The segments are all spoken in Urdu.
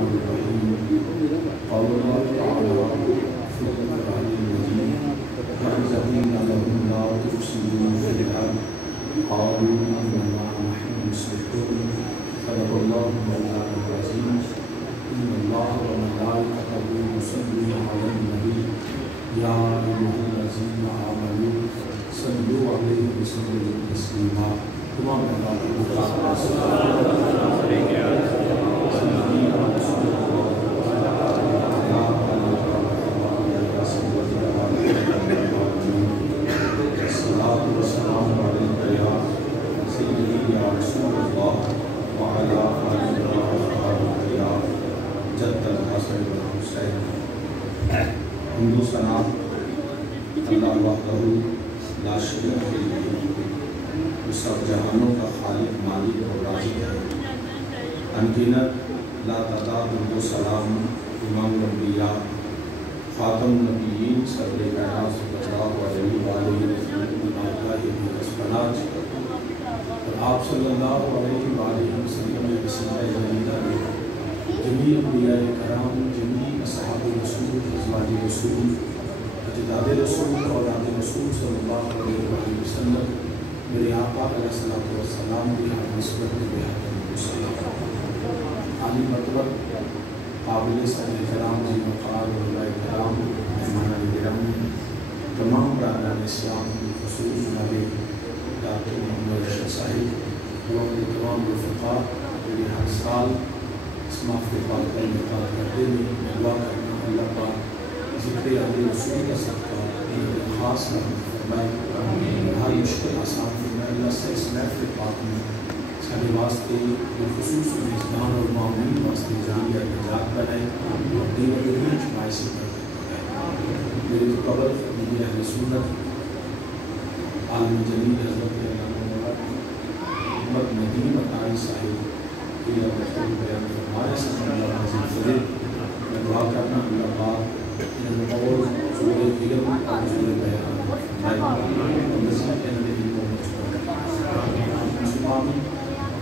الرحمن الرحیم قول اللہ تعالی فی القرآن المجید وَالَّذِينَ لَهُمْ لَا تُفْسِدُونَ فِي الْأَرْضِ قَالُوا إِنَّمَا نَحْنُ مُصْلِحُونَ صدق اللہ مولانا العظیم ان اللہ وملائکتہ یصلون علی النبی یا ایھا الذین آمنوا صلوا علیہ وسلموا تسلیما تمام ہندو سنا اللہ وحدہ لا شریک لہ وہ سب جہانوں کا خالق مالک اور رازق ہے انگنت لا تعداد و سلام امام الانبیاء خاتم النبیین صدر کائنات صلی اللہ علیہ وآلہ اور آپ صلی اللہ علیہ وآلہ وسلم وسیلہ جلیلہ میں جمیع انبیاء کرام جمیع اصحاب رسول ازواج رسول اجداد رسول اولاد رسول صلی اللہ علیہ وآلہ وسلم میرے آقا علیہ الصلوۃ والسلام کی ہم نسبت میں بہتر مسلم عالی مطلب قابل صدر کرام جی مقار علماء کرام مہمان گرامی تمام برادران اسلام کی خصوص جناب ڈاکٹر محمد ارشد صاحب اور تمام رفقا میری ہر سال اس محفل پاک کا انعقاد کرتے ہوئے میں دعا کرنا اللہ پاک ذکر علی رسول کا صدقہ ایک خاص رحمت فرمائے ہر مشکل آسان میں اللہ سے اس محفل پاک میں سارے واسطے خصوص میزبان اور معمول واسطے جانیہ نجات بنائے اور دین و دنیا جماعی سے کرتے میرے تو قبر میری اہل سنت عالم جلیل حضرت علامہ محمد ندیم عطاری صاحب کہ اللہ مختلف بیان فرمائے صلی اللہ علیہ وسلم میں دعا کرنا اللہ پاک ان اور سورہ علم اور سورہ بیان فرمائے اور نصیب کے نبی کو مجھے مسلمان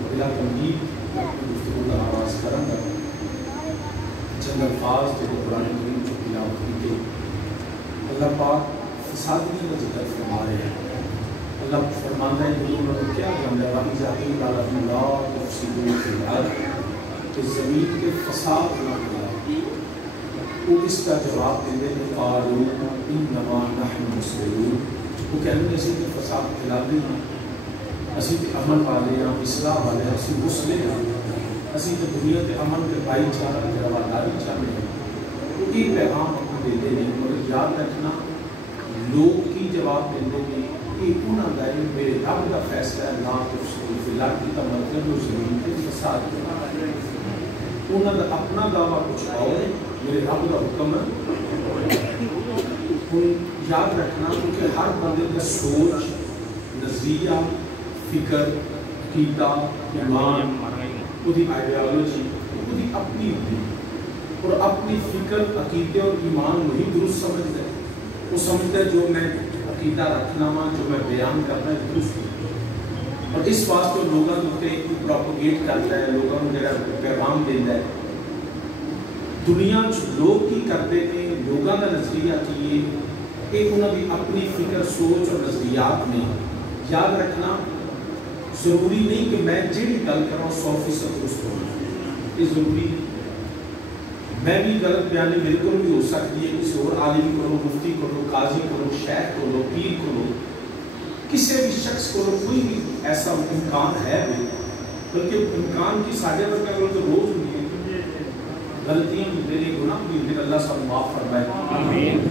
بلا تمہید گفتگو کا آواز کروں گا چند الفاظ جو قرآن کریم کی تلاوت کی گئی اللہ پاک فسادی کا ذکر فرما رہے ہیں اللہ فرماتا ہے لوگوں نے کیا جملہ واقعی جاتی لا تفسدوا فی الارض کہ زمین کے فساد نہ کریں وہ اس کا جواب دیتے ہیں قالوا انما نحن مصلحون وہ کہنے اسی کے فساد پھیلا دیں اسی کے امن والے ہیں اصلاح والے ہیں اسی مصلح ہیں اسی کے دنیا کے امن کے بھائی چارہ کے رواداری چاہتے ہیں وہ یہ پیغام اپنے دیتے ہیں اور یاد رکھنا لوگ کی جواب دیتے ہیں کہ انہوں نے میرے رب کا فیصلہ ہے لا تفسدوا فی الارض کا مطلب وہ زمین کے فساد انہوں نے اپنا دعویٰ کچھ اور میرے رب کا حکم ہے یاد رکھنا کہ ہر بندے کا سوچ نظریہ فکر عقیدہ ایمان وہی آئیڈیالوجی وہی اپنی ہوتی اور اپنی فکر عقیدے اور ایمان وہی درست سمجھتا ہے وہ سمجھتا ہے جو میں عقیدہ رکھنا وا جو میں بیان کرنا ہے درست اور اس واسطے لوگوں کے پروپوگیٹ کرتا ہے لوگوں کو جڑا پیغام دیتا ہے دنیا لوگ کی کرتے ہیں لوگوں کا نظریہ کیے ایک انہوں کی اپنی فکر سوچ اور نظریات میں یاد رکھنا ضروری نہیں کہ میں جہی گل کروں 100% درست ہوں یہ ضروری نہیں میں بھی غلط بیانی بالکل بھی ہو سکتی ہے کسی اور عالم کو مفتی کو قاضی کو شیخ کو پیر کو کسی بھی شخص کو کوئی بھی ایسا امکان ہے بھی بلکہ امکان کی ساڑھے ورکہ کرو تو روز ہوئی ہے غلطیاں بھی دے گناہ بھی دے اللہ سب معاف فرمائے آمین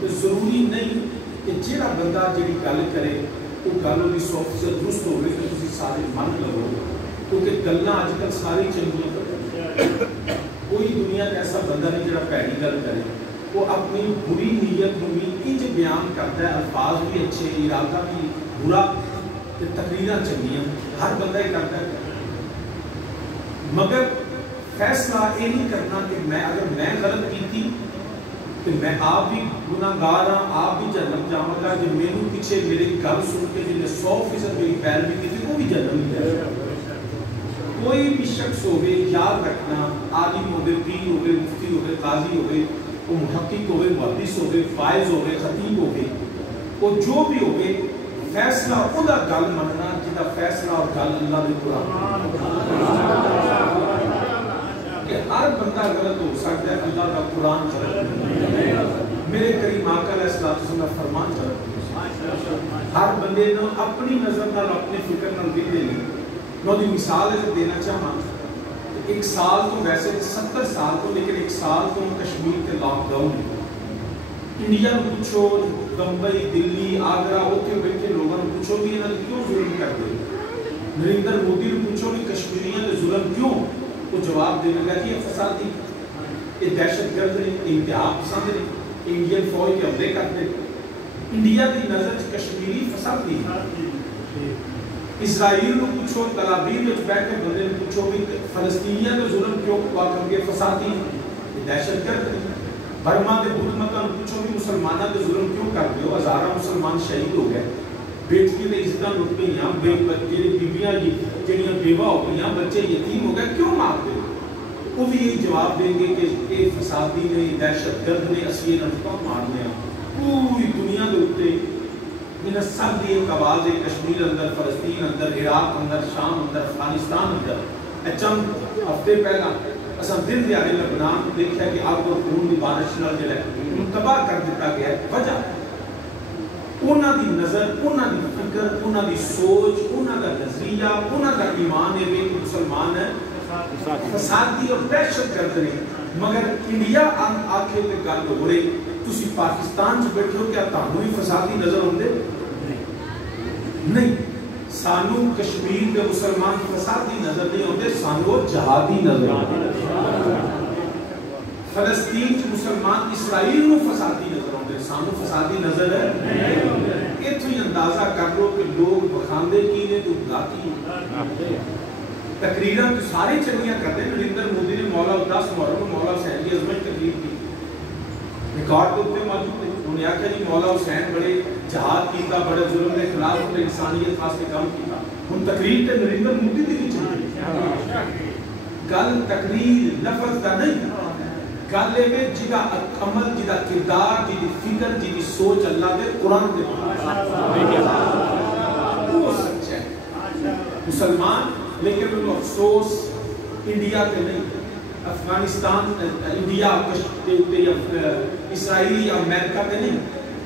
تو ضروری نہیں کہ جیڑا بندہ جیڑی گل کرے وہ گل بھی 100% درست ہو گئے تو تسی سارے من لگو کیونکہ گلنا آج کل ساری چنگیاں کوئی دنیا میں ایسا بندہ نہیں جڑا پیڑی گل کرے وہ اپنی بری نیت میں بھی انج بیان کرتا ہے الفاظ بھی اچھے ارادہ بھی برا تقریراں چنگیاں ہر بندہ ہی کرتا ہے مگر فیصلہ یہ نہیں کرنا کہ میں اگر میں غلط کی تھی کہ میں آپ بھی گناہگار ہاں آپ بھی جہنم جاواں گا جو میرے پیچھے میری گل سن کے جن نے 100% میری پیروی کی تھی وہ بھی جہنم ہی جائے گا کوئی بھی شخص ہوئے یاد رکھنا، عالم ہوئے، پیر ہوئے، مفتی ہوئے، قاضی ہوئے، وہ محقق ہوئے، محدث ہوئے، فائز ہوئے، خطیب ہوئے، وہ جو بھی ہوئے، فیصلہ خدا گل مننا جدا فیصلہ اور گل اللہ دے قرآن کہ ہر بندہ غلط ہو سکتا ہے، اللہ کا قرآن غلط نہیں، میرے کریم آقا علیہ الصلوۃ والسلام فرمان غلط نہیں، ہر بندے نے اپنی نظر نال اپنے فکر نال بھی دے لی۔ میں دی مثال دینا چاہاں، ایک سال تو ویسے 70 سال تو، لیکن ایک سال تو کشمیر کے لاک ڈاؤن، انڈیا میں پوچھو، بمبئی، دلی، آگرہ، اتنے بیٹھے لوگوں نے پوچھو بھی انہوں نے کیوں ظلم کرتے، نریندر مودی نے پوچھو بھی کشمیریوں نے ظلم کیوں، وہ جواب دینے لگا کہ یہ فسادی، یہ دہشت گرد نے، انتہا پسند نے، انڈین فوج کے حملے کرتے، انڈیا کی نظر کشمیری فسادی ہے۔ اسرائیل کو پوچھو، تل ابیب میں بیٹھے بندے نے پوچھو بھی فلسطینیوں نے ظلم کیوں واقع کیا، فسادی، یہ دہشت گرد ہے۔ برما کے بدھ متوں پوچھو بھی مسلمانوں کے ظلم کیوں کرتے ہو، ہزارہ مسلمان شہید ہو گئے، بیٹیاں نے عزت لٹ گئیاں، بیویاں جڑیاں بیوہ ہو گئیاں، بچے یتیم ہو گئے، کیوں مارتے ہو؟ وہ بھی یہی جواب دیں گے کہ یہ فسادی نے، دہشت گرد نے، اسی نفقہ مارنے ہیں۔ پوری دنیا کے اوپر انہیں سب دی ایک آواز ہے، کشمیر اندر، فلسطین اندر، عراق اندر، شام اندر، افغانستان اندر، چند ہفتے پہلا اساں دن دیہڑے لبنان دیکھا کہ آگ اور خون کی بارش نال جڑا ہے تباہ کر دیتا گیا ہے۔ وجہ انہاں دی نظر، انہاں دی فکر، انہاں دی سوچ، انہاں دا نظریہ، انہاں دا ایمان ہے کہ مسلمان ہے فسادی اور دہشت گرد نہیں، مگر انڈیا آکھے تے گل ہو رہی، تسی پاکستان چ بیٹھے ہو، کیا تانوں ہی فسادی نظر ہوندے؟ نہیں، سانو کشمیر کے مسلمان فسادی نظر نہیں ہوتے، سانو جہادی نظر ہوتے۔ فلسطین کے مسلمان اسرائیل نو فسادی نظر ہوتے، سانو فسادی نظر ہے۔ اتو ہی اندازہ کر لو کہ لوگ بخاندے کی نے تو گاتی تقریرہ تو سارے چنگیاں کرتے ہیں۔ نریندر مودی نے مولا 10 محرم مولا حسین کی عظمت تقریر کی، ریکارڈ تو اتنے موجود ہے، انہوں نے آکھا جی مولا حسین بڑے جہاد کیتا، بڑے ظلم کے خلاف اپنے انسانیت واسطے کام کیتا، ہن تقریر تے نریندر مودی دی وچ گل تقریر لفظ دا نہیں، گل ہے جدا عمل، جدا کردار، جدی فکر، جدی سوچ اللہ دے قرآن دے وہ سچ ہے مسلمان۔ لیکن انہوں افسوس انڈیا کے نہیں، افغانستان، انڈیا، اسرائیل یا امریکہ کے نہیں،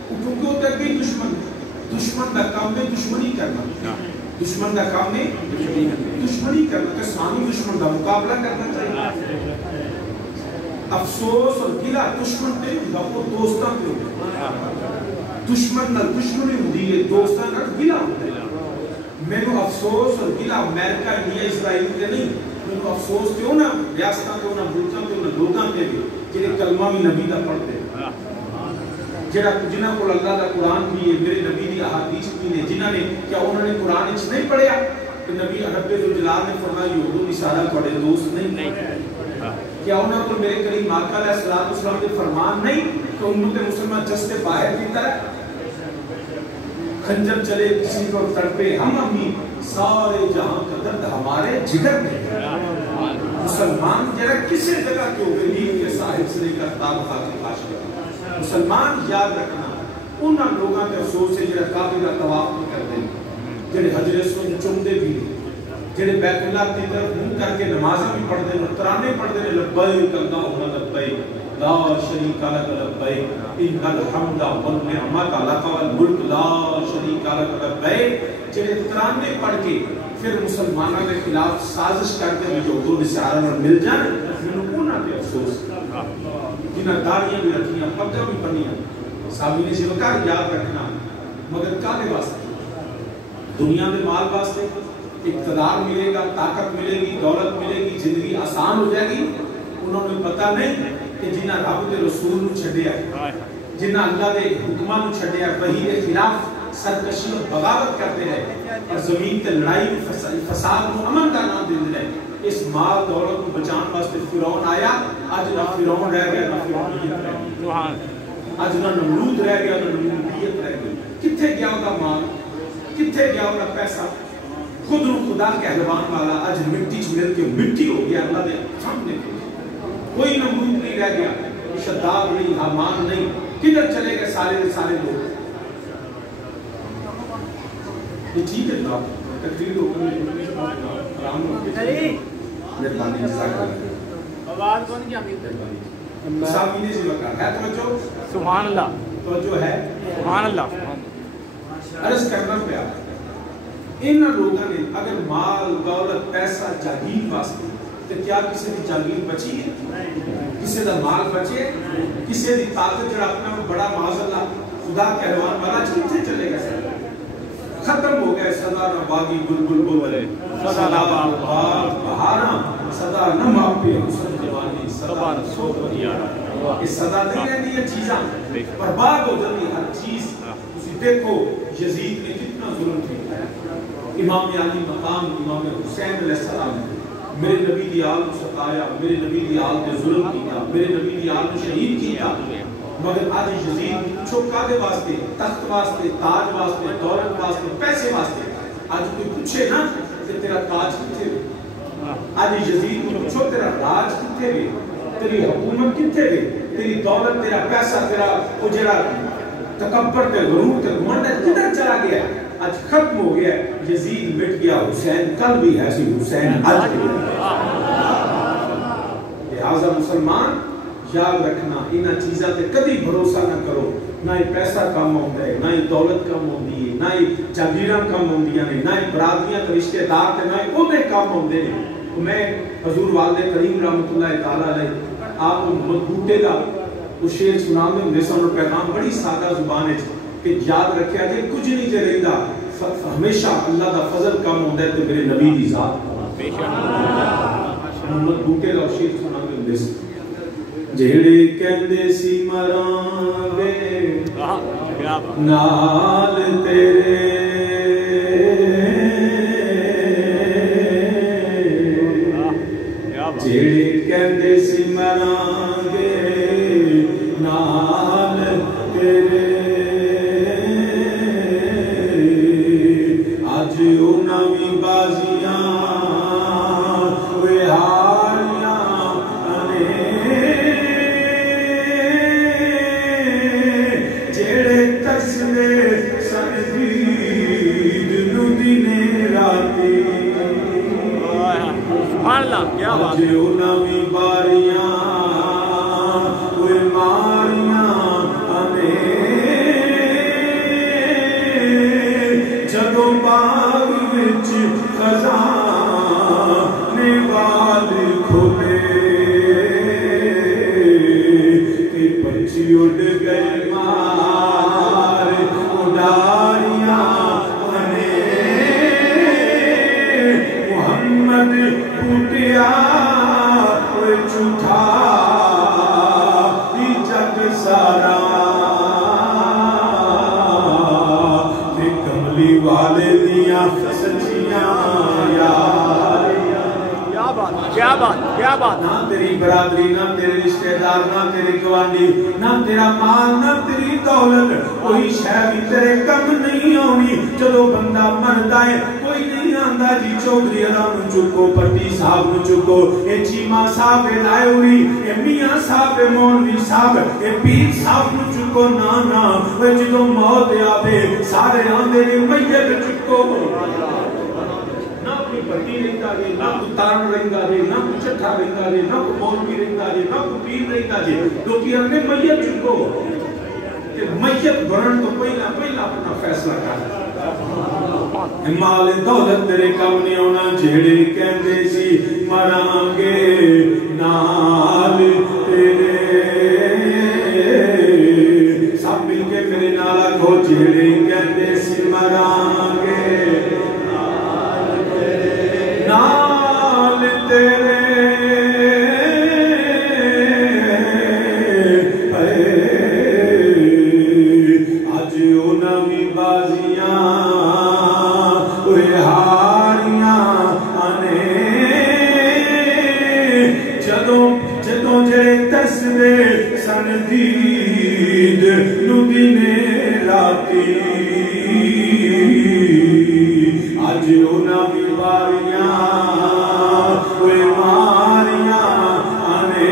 کیونکہ وہ تک بھی دشمن دا کام ہے دشمنی کرنا، دشمن دا کام ہے دشمنی کرنا، کہ سانو دشمن دا مقابلہ کرنا چاہیے۔ افسوس اور گلہ دشمن پہ وہ دوستان پہ ہوگا، دشمن نہ دشمنی ہوتی ہے، دوستان نہ گلہ ہوتا ہے۔ میں نے افسوس اور گلہ امریکہ، انڈیا، اسرائیل کے نہیں، میں نے افسوس کہ انہاں ریاستان کے، انہاں ملکان کے، انہاں لوگاں کے بھی جنہیں کلمہ بھی نبی دا پڑھتے ہیں، جنہاں کو اللہ دا قرآن بھی ہے، میرے نبی دی احادیث بھی نے، جنہاں نے کیا انہوں نے قرآن اچھ نہیں پڑھیا کہ نبی رب ذوالجلال نے فرمایا یہودو نصارہ تھوڑے دوست نہیں، کیا انہوں کو میرے کریم آقا علیہ السلام کے فرمان نہیں کہ امت مسلمان جستے باہر کی طرح خنجر چلے کسی کو تڑپے ہم امی، سارے جہاں کا درد ہمارے جگر میں، مسلمان جرہ کسی جگہ کے ہوئے نیل کے صاحب سے لے کر تاب خاکی خاش کرتا، مسلمان یاد رکھنا انہاں لوگاں کے افسوس سے جرہ کعبے کا طواف نہیں کرتے، جرہ حجر اسود چومدے بھی جڑے بیت اللہ کی طرف منہ کر کے نمازیں بھی پڑھتے ہیں، ترانے پڑھتے ہیں، لبیک اللہم لبیک لا شریک لک لبیک ان الحمد والنعمت لک والملک لا شریک لک لبیک، جڑے ترانے پڑھ کے پھر مسلمانوں کے خلاف سازش کرتے ہیں جو دو نصارہ میں مل جائیں، انہوں انہاں کے افسوس جنہاں داڑیاں بھی رکھیاں، پگاں بھی بنیاں، سامنے سے وقار یاد رکھنا، مگر کالے واسطے دنیا میں مال واسطے اقتدار ملے گا، طاقت ملے گی، دولت ملے گی، زندگی آسان ہو جائے گی، انہوں نے پتہ نہیں کہ جنہاں رب دے رسول نو چھڈیا ہے، جنہاں اللہ دے حکماں نو چھڈیا ہے، وحی دے خلاف سرکشی اور بغاوت کرتے رہے اور زمین تے لڑائی فساد نو امن کا نام دیندے رہے، اس مال دولت کو بچان واسطے فرعون آیا، اج نہ فرعون رہ گیا، نہ فرعونیت رہ گئی، اج نہ نمرود رہ گیا، نہ نمرودیت رہ گئی، کتھے گیا ان کا مال، کتھے گیا ان کا پیسہ، خود نو خدا کہلوان والا اج مٹی چ مل کے مٹی ہو گیا اللہ دے سامنے کوئی نمرود نہیں رہ گیا شداد نہیں حامان نہیں کدھر چلے گئے سارے سارے لوگ یہ ٹھیک ہے جناب تقریر ہو گئی آرام ہو گئی مہربانی جزاک اللہ آواز کون کی امید ہے سامنے سے وقار ہے توجہ سبحان اللہ توجہ ہے سبحان اللہ عرض کرنا پیا ان لوگوں نے اگر مال دولت پیسہ جاگیر واسطے تو کیا کسی کی جاگیر بچی ہے کسی دا مال بچے کسی دی طاقت جڑا اپنا بڑا معاذ اللہ خدا کہلوان والا کتنے چلے گا ختم ہو گئے صدا نہ باغی بلبل بولے صدا نہ باغ بہاراں صدا نہ ماپے حسن جوانی صدا نہ سو یارا یہ صدا نہیں رہتی یہ چیزاں برباد ہو جاتی ہر چیز اسی دیکھو یزید نے کتنا ظلم کیا امام علی مقام امام حسین علیہ السلام میرے نبی دی آل کو ستایا میرے نبی دی آل پہ ظلم کیا میرے نبی دی آل کو شہید کیا مگر آج یزید چھوکا دے واسطے تخت واسطے تاج واسطے دولت واسطے پیسے واسطے آج کوئی پوچھے نا کہ تیرا تاج کتھے گئے آج یزید کو پوچھو تیرا راج کتھے گئے تیری حکومت کتھے گئے تیری دولت تیرا پیسہ تیرا اجڑا تکبر تے غرور تے گھمنڈ کدھر چلا گیا آج ختم ہو گیا یزید مٹ گیا حسین کل بھی ہے سی حسین آج بھی لہذا مسلمان یاد رکھنا انہاں چیزاں تے کبھی بھروسہ نہ کرو نہ ہی پیسہ کم ہوتا ہے نہ ہی دولت کم ہوتی ہے نہ ہی جاگیراں کم ہوندیاں نے نہ ہی برادریاں تے رشتے دار تے نہ ہی عہدے کم ہوندے نے میں حضور والد کریم رحمۃ اللہ تعالی علیہ آپ محمد بوٹے دا وہ شعر سنا دے ہندے سن پیغام بڑی سادہ زبان ہے کہ یاد رکھیا جے کچھ نہیں جے رہندا ہمیشہ اللہ دا فضل کم ہوندا ہے تے میرے نبی دی ذات بے شک محمد بوٹے دا شعر سنا دے ہندے سن جڑے کہندے سی مراں گے نال تیرے جڑے کہندے سی مراں گے نال تیرے اج انہاں وی بازیاں وے ہاریاں جڑے تسلے سنجید نو دینے راتی سبحان اللہ کیا بات ہے انہاں وی باریاں وے ماریاں جدوں باغ وچ خزانے وال کھولے تے پنچھی اڑ گئے مار اڈاریاں محمد بوٹیا جھوٹا جگ سارا کملی والے دیاں سچیاں کیا بات نہ تیری برادری نہ تیرے رشتہ دار نہ تیری گوانڈی نہ تیرا مال نہ تیری دولت کوئی شے بھی تیرے کم نہیں ہونی جدوں بندہ مردا ہے کوئی نہیں آندا جی چودھری آرام چکو پٹی صاحب نو چکو اے چیما صاحب لائے ہوئی اے میاں صاحب مولوی صاحب اے پیر صاحب نو چکو نا جدوں موت آوے سارے آندے نے میت چکو پٹی رہندا جے نہ کوئی تارن رہندا جے نہ کوئی چٹھا رہندا جے نہ کوئی مولوی رہندا جے نہ کوئی پیر رہندا جے لوکی اپنے میت چکو کہ میت بنن تو پہلا اپنا فیصلہ کر مال دولت تیرے کم نہیں ہونا جڑے کہندے سی مراں گے نال تیرے سب مل کے میرے نال آکھو جڑے کہندے سی مراں گے نال تیرے اج انہاں وی بازیاں اوے ہاریاں آنے جدوں جڑے تسلے سن دید نو دینے راتی اج جو نہ بیماریاں کوئی ماریاں آنے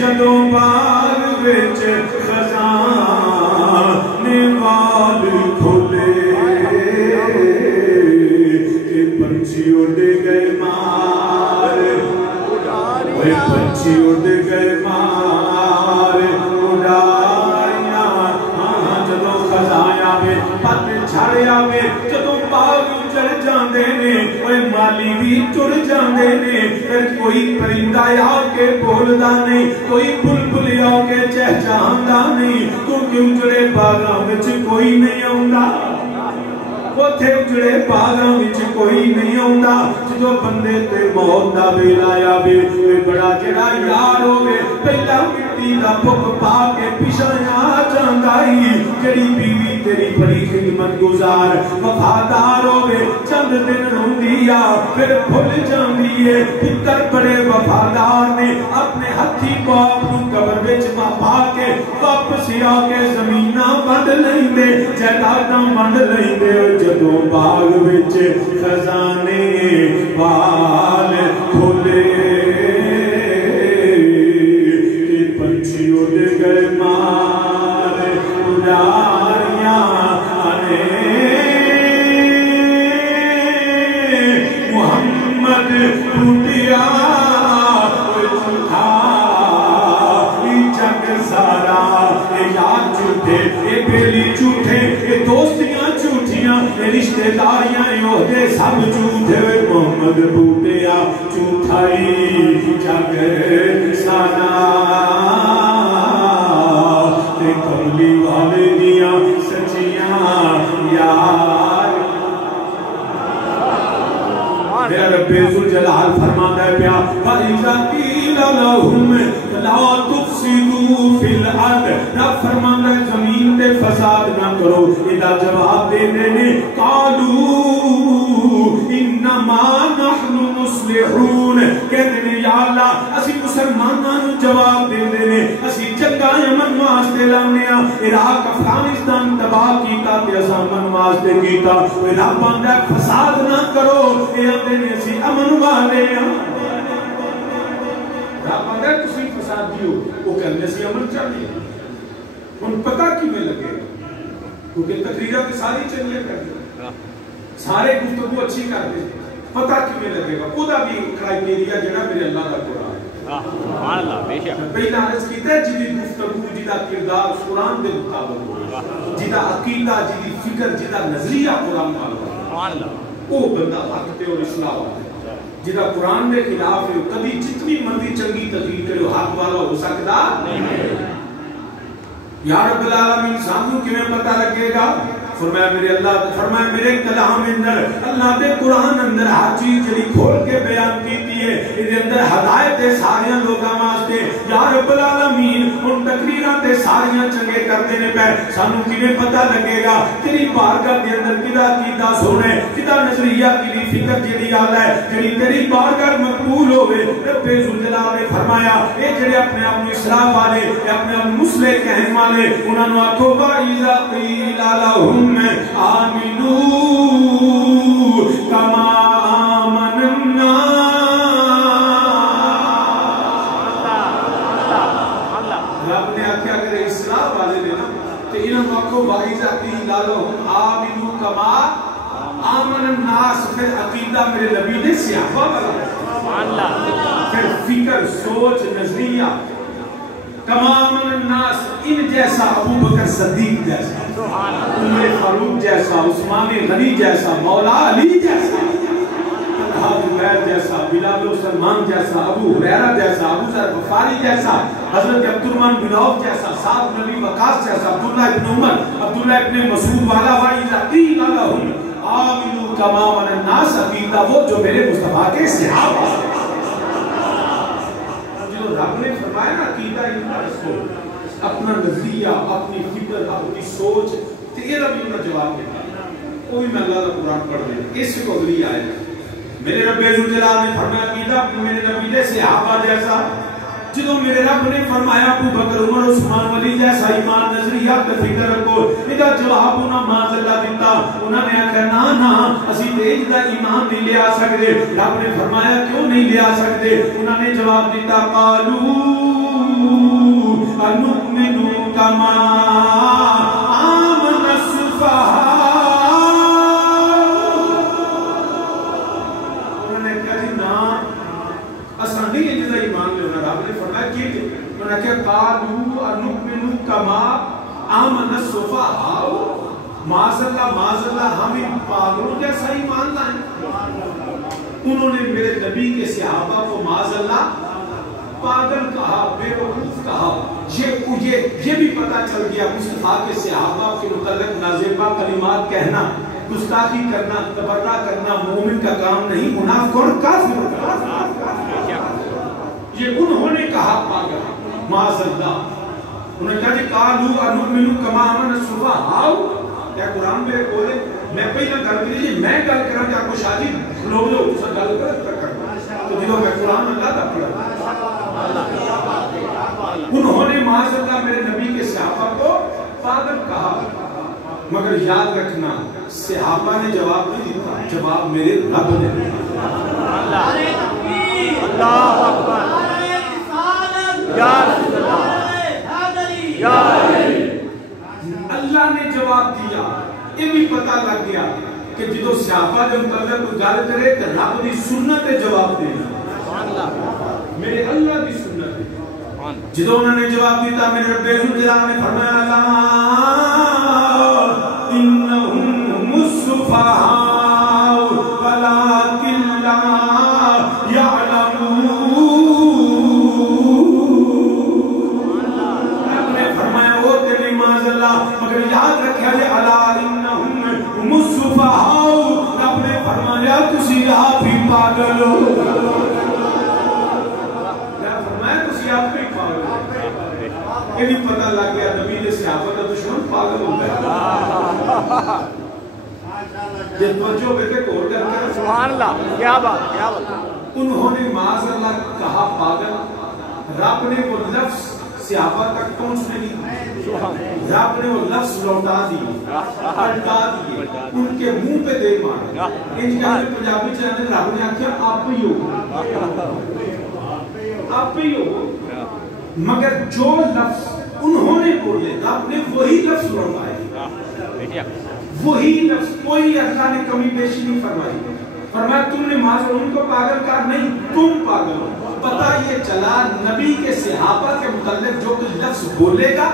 جدوں باغ وچ خزانے وال کھولے کہ پنچھی اڑ گئے مار پنچھی اڑ گئے مار اڑاریاں جدوں خزاں میں پت چھڑیا میں جدوں باغ چڑھ جاندے نے اوے مالی بھی ٹر جاندے نے پھر کوئی پرندہ آ کے بولدا نہیں کوئی بلبل آ کے چہچہاندا نہیں کیونکہ اجڑے باغاں وچ کوئی نہیں آوندا اوتھے اجڑے باغاں وچ کوئی نہیں آوندا جدوں بندے تے موت دا ویلا آوے کوئی بڑا جڑا یار ہوے پہلا مٹی دا پھک پا کے پچھایا جاندا ہی جڑی بیوی تیری بڑی خدمت گزار وفادار ہوے چند دن روندی آ پھر بھول جاندی ہے پتر بڑے وفادار نے اپنے ہتھی باپ نوں قبر وچ پا کے واپس آ کے زمیناں ونڈ لیندے جائیداداں ونڈ لیندے جدوں باغ وچ خزانے وال کھولے کہ پنچھی اڑ گئے مار اڑاریاں آنے محمد ٹوٹیا جگ سارا یار جھوٹے یہ بیلی جھوٹے یہ دوستیاں جھوٹیاں یہ رشتے داریاں عہدے سب جھوٹے محمد بوٹیا جھوٹائی جگ سارا تے کملی والے دیاں سچیاں یار میرا رب ذوالجلال فرماتا ہے پیا فَإِذَا قِيلَ لَهُمْ لَا تُفْسِدُوا فِي الْأَرْضِ رب فرماتا ہے زمین تے فساد نہ کرو ادا جواب دے دینے قَالُوا إِنَّمَا نَحْنُ مُصْلِحُونَ کہتے ہیں یا اللہ اسی مسلماناں نو جواب دے دینے اسی جنگاں امن واسطے لانے عراق افغانستان تباہ کیتا تے اساں امن واسطے کیتا رب آندا ہے فساد نہ کرو اے آندے نے اسی امن والے ہاں رب آندا ہے تسی فساد دیو وہ کہندے سی امن چاہیے ہن پتہ کیویں لگے گا کیونکہ تقریرات ساری چلیے کرتے سارے گفتگو اچھی کرتے پتہ کیویں لگے گا خدا بھی کرائٹیریا جڑا میرے اللہ دا قرآن سبحان اللہ بے شک پہلا عرض کیتا ہے جدی گفتگو جدا کردار قرآن دے مطابق ہو جدا عقیدہ جدی فکر جدا نظریہ قرآن والا سبحان اللہ وہ بندہ حق تے اور اصلاح والا جدا قرآن دے خلاف ہے کبھی جتنی مرضی چنگی تقریر کرے حق والا ہو سکتا نہیں یا رب العالمین سامنے کیویں پتہ لگے گا فرمایا میرے اللہ فرمایا میرے کلام اندر اللہ دے قرآن اندر ہر چیز جڑی کھول کے بیان کیتی ہے اس اندر ہدایت ہے ساریاں لوگاں واسطے یا رب العالمین ان تقریراں تے ساریاں چنگے کرتے نے پے سانو کیویں پتہ لگے گا تیری بارگاہ دے اندر کدا کیتا سونے کدا نظریہ کیڑی فکر جڑی آل ہے جڑی تیری بارگاہ مقبول ہوے رب ذوالجلال نے فرمایا اے جڑے اپنے آپ کو اصلاح والے اپنے آپ مصلح کہنے والے انہاں نو آکھو وَإِذَا قِيلَ لَهُمْ آمنوا كما آمن الناس رب نے آکھیا اگر اصلاح والے نے نا تو انہوں کو آکھو وَإِذَا قِيلَ لَهُمْ آمنوا كما آمن الناس پھر عقیدہ میرے نبی نے صحابہ والا پھر فکر سوچ نظریہ تمام الناس ان جیسا ابو بکر صدیق جیسا عمر فاروق جیسا عثمان غنی جیسا مولا علی جیسا طلحہ زبیر جیسا بلال و سلمان جیسا ابو ہریرہ جیسا ابو ذر غفاری جیسا حضرت عبدالرحمن بن عوف جیسا سعد بن ابی وقاص جیسا عبداللہ ابن عمر عبداللہ ابن مسعود والا وَإِذَا قِيلَ لَهُمْ آمنوا كما آمن الناس عقیدہ وہ جو میرے مصطفیٰ کے صحابہ رب نے فرمایا نا عقیدہ انہاں رسو اپنا نظریہ اپنی فکر اپنی سوچ تیرا بھی انہاں جواب دیتا کوئی میں اللہ کا قرآن پڑھ دیں اس کو اگلی آئے میرے رب ذوالجلال نے فرمایا عقیدہ میرے نبی نے صحابہ جیسا جدو میرے رب نے فرمایا ابو بکر عمر عثمان علی جیسا ایمان نظریہ تے فکر رکھو، ادا جواب انہاں معاذ اللہ دیتا، انہاں نے آکھیا نا نا اسی تیج دا ایمان نہیں لے آ سکتے۔ رب نے فرمایا کیوں نہیں لے آ سکتے؟ انہاں نے جواب دیتا قالو انؤمن کما آمن السفہاء، معاذ اللہ ہم ان پاگلوں جیسا ایمان لائیں۔ انہوں نے میرے نبی کے صحابہ کو معاذ اللہ پاگل کہا، بے وقوف کہا۔ یہ بھی پتہ چل گیا مصطفیٰ کے صحابہ کے متعلق نازیبہ کلمات کہنا، گستاخی کرنا، تبرہ کرنا مومن کا کام نہیں، منافق اور کافر کا۔ یہ انہوں نے کہا پاگل معاذ اللہ۔ انہوں نے کہا جی قالو انؤمن کما آمن السفہاء، کیا قرآن میرے کولے میں پہلا گل کری جی میں گل کرا کہ آپ کو شادی کھلو لو اسے گل کر تو دیکھو میں قرآن اللہ کا پڑھا۔ انہوں نے معاذ اللہ میرے نبی کے صحابہ کو پاگل کہا، مگر یاد رکھنا صحابہ نے جواب نہیں دیتا، جواب میرے رب نے دیا۔ اللہ اکبر، یا رسول اللہ، یا اللہ نے جواب دیا۔ یہ بھی پتہ لگ گیا کہ جدو صحابہ کے متعلق کوئی گل کرے تو رب دی سنت جواب دینا، میرے اللہ دی سنت۔ جدو انہوں نے جواب دیتا میرے رب الجلال نے فرمایا لا انہم هم السفہاء ولکن لا مگر یاد رکھیا جے الا انہم هم السفہاء، رب نے فرمایا تسی آپ ہی پاگل ہو، فرمایا تسی آپ ہی پاگل ہو۔ یہ بھی پتہ لگ گیا نبی نے صحابہ کا دشمن پاگل ہو گیا۔ جب توجہ بیٹے کو اور کرتے ہیں سبحان اللہ، کیا بات، کیا بات۔ انہوں نے معاذ اللہ کہا پاگل، رب نے وہ لفظ صحابہ تک پہنچنے دی، رب نے وہ لفظ لوٹا دی، پلٹا دی، ان کے منہ پہ دے مارا۔ ان کے پنجابی چاہنے رب نے آکھیا آپ ہی ہو، آپ ہی ہو۔ مگر جو لفظ انہوں نے بولے رب نے وہی لفظ لوٹائے، وہی لفظ، کوئی اللہ نے کمی بیشی نہیں فرمائی۔ فرمایا تم نے معاذ ان کو پاگل کہا، نہیں تم پاگل ہو۔ پتہ یہ چلا نبی کے صحابہ کے متعلق جو کچھ لفظ بولے گا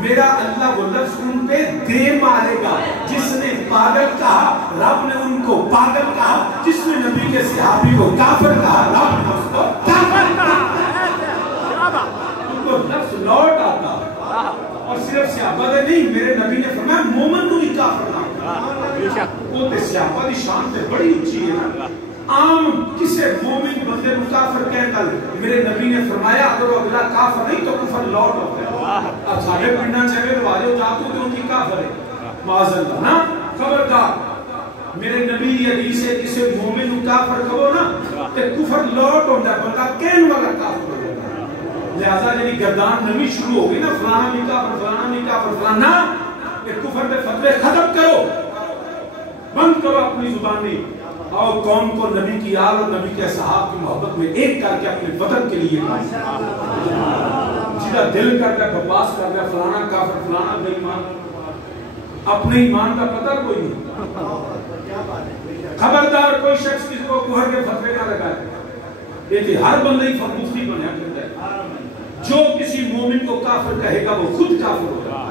میرا اللہ وہ لفظ ان پہ دے مارے گا۔ جس نے پاگل کہا رب نے ان کو پاگل کہا، جس نے نبی کے صحابی کو کافر کہا رب نے اس کو کافر کہا۔ ان کو لفظ لوٹ آتا، اور صرف صحابہ دے نہیں، میرے نبی نے فرمایا مومن کو بھی کافر کہا۔ وہ تے صحابہ دی شان تے بڑی اونچی ہے نا، عام کسے مومن بندے کو کافر کہہ گل، میرے نبی نے فرمایا اگر وہ اگلا کافر نہیں تو کفر لوٹ ہوتا ہے۔ اب سارے پنڈا چاہے رواجو جاتو تو ان کی کافر ہے معاذ اللہ نا، خبردار میرے نبی حدیث ہے کسے مومن کو کافر کہو نا تے کفر لوٹ ہوتا ہے، بندہ کہن والا کافر ہو جاتا ہے۔ لہذا جنہی گردان نبی شروع ہوگی نا فلانا بھی کافر فلانا بھی کافر فلانا، کہ کفر دے فتوے ختم کرو، بند کرو اپنی زبانی، اور قوم کو نبی کی آل اور نبی کے صحاب کی محبت میں ایک کر کے اپنے وطن کے لیے جیدہ دل کرتا ہے بپاس کرتا ہے فلانا کافر فلانا بے ایمان، اپنے ایمان کا پتہ کوئی نہیں۔ خبردار کوئی شخص کسی کو کفر کے فتوے نہ لگائے، لیکن ہر بندہ ہی مفتی بنیا کرتا ہے۔ جو کسی مومن کو کافر کہے گا وہ خود کافر ہوگا۔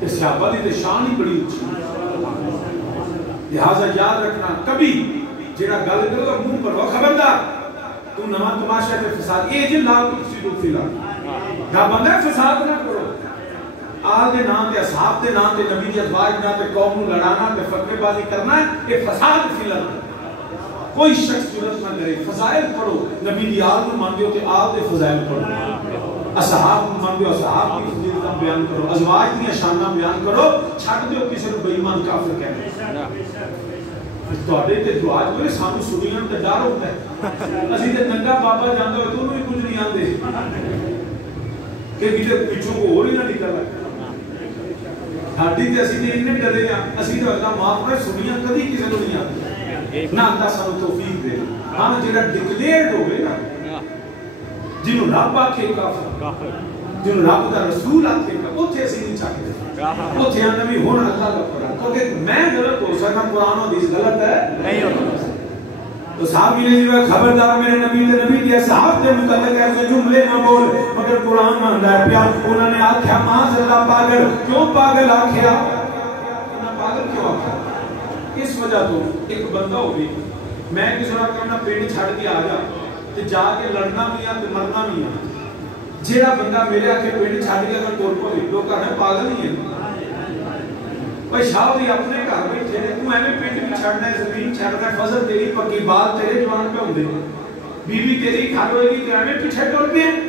اس صحابہ دی شان ہی بڑی اونچی، لہذا یاد رکھنا کبھی جیڑا گل کرو تو منہ پر ہو خبردار تم نما تماشا کے فساد یہ جی لا تفسدوا فی الارض، نہ بندہ فساد نہ کرو، آل دے نام تے اصحاب دے نام تے نبی دی ازواج نام تے قوم نو لڑانا تے فتوے بازی کرنا ہے، یہ فساد فی الارض۔ کوئی شخص جرأت نہ کرے، فضائل پڑھو، نبی دی آل نو مان دیو تے آل دے فضائل پڑھو، اصحاب نو مان دیو اصحاب کی فضیلتاں بیان کرو، ازواج دی شاناں بیان کرو، چھڈ دیو کسی نو بے ایمان کافر کہنا۔ تواڈے تے دعا کوئی سانو سنیاں تے ڈر ہوندا ہے، اسی تے ننگا بابا جاندا ہوئے تو انہوں بھی کچھ نہیں آندا دے کہ کتے پچھوں کو اور ہی نہ نکل رہا ہاڑی تے اسی نے انہیں ڈرے ہیں اسی تو اللہ معاف کر سنیاں کدی کسی کو نہیں آتی نہ اللہ سانو توفیق دے ہاں جڑا ڈکلیئرڈ ہوئے نا جنہوں رب آکھے کافر جنہوں رب دا رسول آکھے کافر اوتھے اسی نہیں چاہتے اوتھے آنے بھی ہونا اللہ کا قرآن کیونکہ میں غلط ہو سکتا قرآن و حدیث غلط ہے نہیں ہوتا تو صحابی نے جو خبردار میرے نبی دے صحاب دے متعلق ایسے جملے نہ بول مگر قرآن ماندا ہے پیا انہوں نے آکھیا معاذ اللہ پاگل کیوں پاگل آکھیا پاگل کیوں آکھیا اس وجہ تو ایک بندہ ہو گئی میں کسی وقت اپنا پیٹ چھڑ کے آ جا تے جا کے لڑنا بھی ہے تے مرنا بھی ہے جیڑا بندہ میرے آکھے پیٹ چھڑ کے اگر ٹور پوے لوگ کہنا پاگل نہیں ہے بھائی شاہ بھی اپنے گھر بیٹھے نے تو ایویں پیٹ بھی چھڑنا ہے زمین چھڑنا ہے فضل تیری پکی بال تیرے جوان پہ ہوندے بیوی تیری گھر ہوئے گی تو ایویں پیچھے ٹرتے ہیں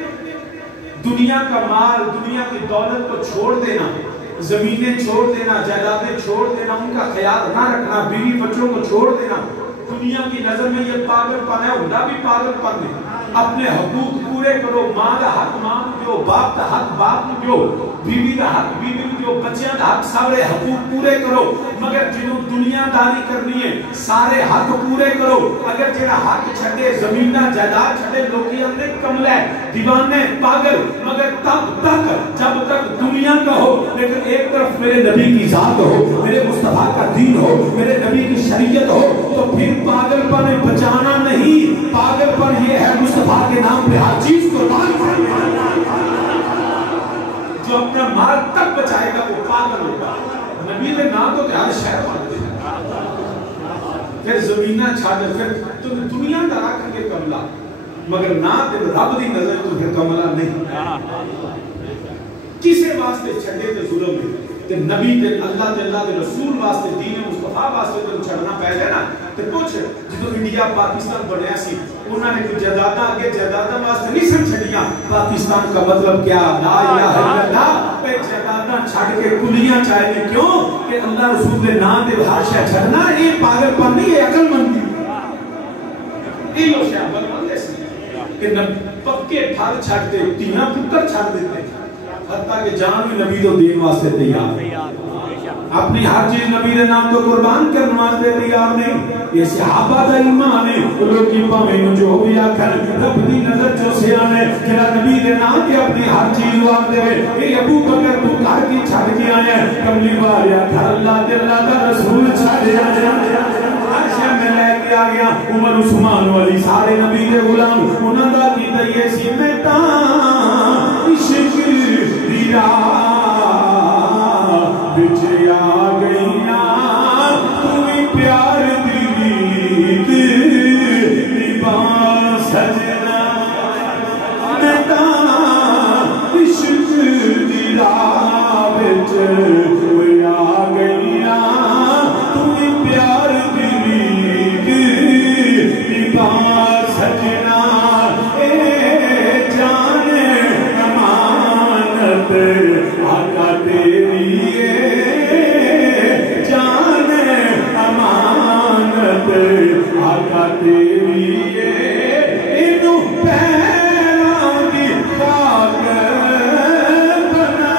دنیا کا مال دنیا کی دولت کو چھوڑ دینا زمینیں چھوڑ دینا جائیدادیں چھوڑ دینا ان کا خیال نہ رکھنا بیوی بچوں کو چھوڑ دینا دنیا کی نظر میں یہ پاگل پن ہے ہونا بھی پاگل پن ہے اپنے حقوق پورے کرو ماں دا حق ماں دیو باپ دا حق باپ دیو بیوی دا حق بیوی دیو بچیاں دا حق سارے حقوق پورے کرو مگر جنہوں دنیا داری کرنی ہے سارے حق پورے کرو اگر جنہا حق چھڑے زمینہ جائیداد چھڑے لوگی اندر کملے دیوانے پاگل مگر تب تک جب تک دنیا کا ہو لیکن ایک طرف میرے نبی کی ذات ہو میرے مصطفیٰ کا دین ہو میرے نبی کی شریعت ہو تو پھر پاگل پر بچانا نہیں پاگل پر یہ ہے مصطفیٰ کے نام پہ ہر چیز قربان کرنا جو اپنا مال تک بچائے گا وہ پاگل ہوگا نبی نے نام تو ہر شہر مانتے ہیں پھر زمینہ چھاڑے پھر تم دنیا کا رکھ کے کملا مگر نہ دل رب دی نظر تو پھر کملا نہیں کسے واسطے چھڑے تے ظلم ہے تے نبی تے اللہ دے رسول واسطے دین مصطفیٰ واسطے تو چھڑنا پہ جائے نا تے پوچھ جدو انڈیا پاکستان بڑھیا سی انہوں نے کوئی جائیدادہ آگے جائیدادہ واسطے نہیں سمجھڑیاں پاکستان کا مطلب کیا لا الہ الا اللہ پہ جائیدادہ چھڑ کے کلیاں چاہے کیوں کہ اللہ رسول دے نام دے ہر شے چھڑنا یہ پاگل پن نہیں یہ عقل مندی یہ لو شے عقل مند ایسی کہ پکے پھل چھڑتے تینا پتر چھڑ دیتے حتیٰ کہ جان بھی نبی تو دین واسطے تیار اپنی ہر چیز نبی دے نام تو قربان کرنے واسطے تیار نہیں یہ صحابہ دا ایمان ہے لوگ کی پاویں جو بھی آکھن رب دی نظر جو سیاں ہے جڑا نبی دے نام تے اپنی ہر چیز وار دے اے ابو بکر تو گھر کی چھڑ کے آیا کملی واریا گھر اللہ دے اللہ دا رسول چھڑ آیا عائشہ میں لے کے آ گیا عمر عثمان والی سارے نبی دے غلام انہاں دا کی تے سی میں تا عشق دی راہ بچ آ گئیاں تمہیں پیار دی لباس سجنا میں تا عشق دی راہ بچ آ گئیاں تمہیں پیار دی لباس سجنا اے جان امانت آقا تیری جان امانت آقا تیری انہوں پیروں کی خاک بنا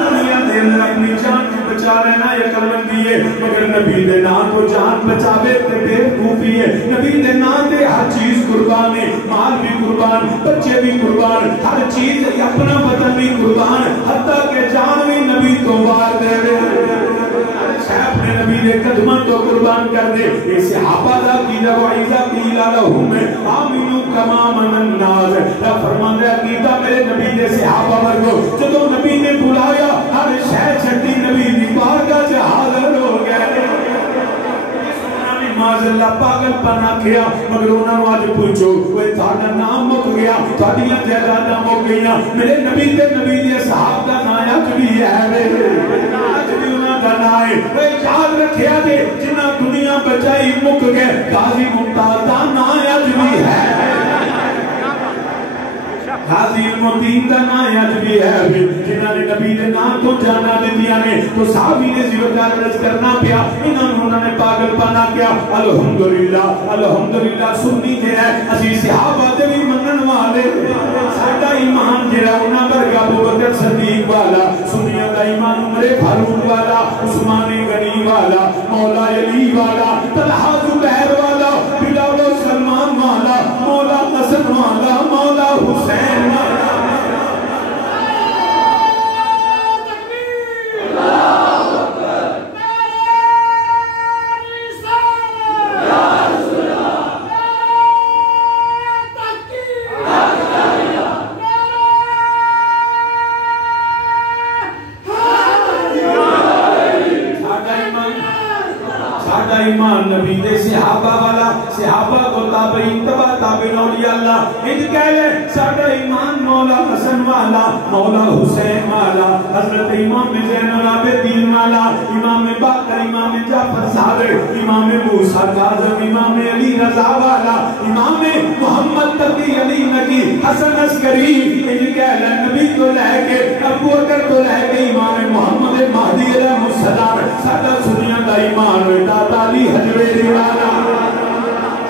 دنیا دل اپنی جان کی بچا لینا یہ کلمندی ہے مگر نبی دے نام کو جان بچاوے تے بے خوفی ہے نبی دے نام دے ہر چیز قربان ہے مال بھی قربان بچے بھی قربان ہر چیز اپنا بدن بھی قربان حتیٰ کہ جان بھی نبی تو وار دے اپنے نبی دے قدمہ تو قربان کر دے یہ صحابہ دا قیدہ وعیدہ قیلہ لہم آمینو کما من الناس فرمان دے عقیدہ میرے نبی دے صحابہ مرگو جدو نبی نے بلایا ہر شہ چھٹی نبی دی بارگاہ سے حاضر ہو گئے معاذ اللہ پاگل پانا کیا مگر انہوں نے آج پوچھو وہ تھاڑا نام مک گیا تھاڑیاں جہدادہ مک گیا میرے نبی دے صحاب دا نایا کبھی ہے آج بھی انہوں دا نائے وہ یاد رکھیا دے جنہ دنیا بچائی مک گئے غازی ممتاز دا نایا کبھی ہے غازی شادی المدین کا نام اج بھی ہے جنہاں نے نبی دے نام تو جانا دیندیاں نے تو صحابی نے زیادہ عرض کرنا پیا انہوں نے پاگل پانا کیا الحمدللہ سنی جے ہے اسی صحابہ دے بھی منن والے ساڈا ایمان جڑا انہاں ورگا ابو بکر صدیق والا سنیاں دا ایمان عمر فاروق والا عثمان غنی والا مولا علی والا طلحہ زبیر والا بلال و سلمان والا مولا حسن والا مولا حسین والا ایمان نبی دے صحابہ والا صحابہ کو تابعین تبع تابعین اولیاء اللہ انج کہہ لے ساڈا ایمان مولا حسن والا مولا حسین والا حضرت امام زین العابدین والا امام باقر امام جعفر صادق امام موسی کاظم امام علی رضا والا امام محمد تقی علی نقی حسن عسکری انج کہہ لے نبی کو لے کے ابو بکر کو لے کے امام محمد مہدی علیہ السلام ساڈا سنیاں دا ایمان داتا علی حجویری والا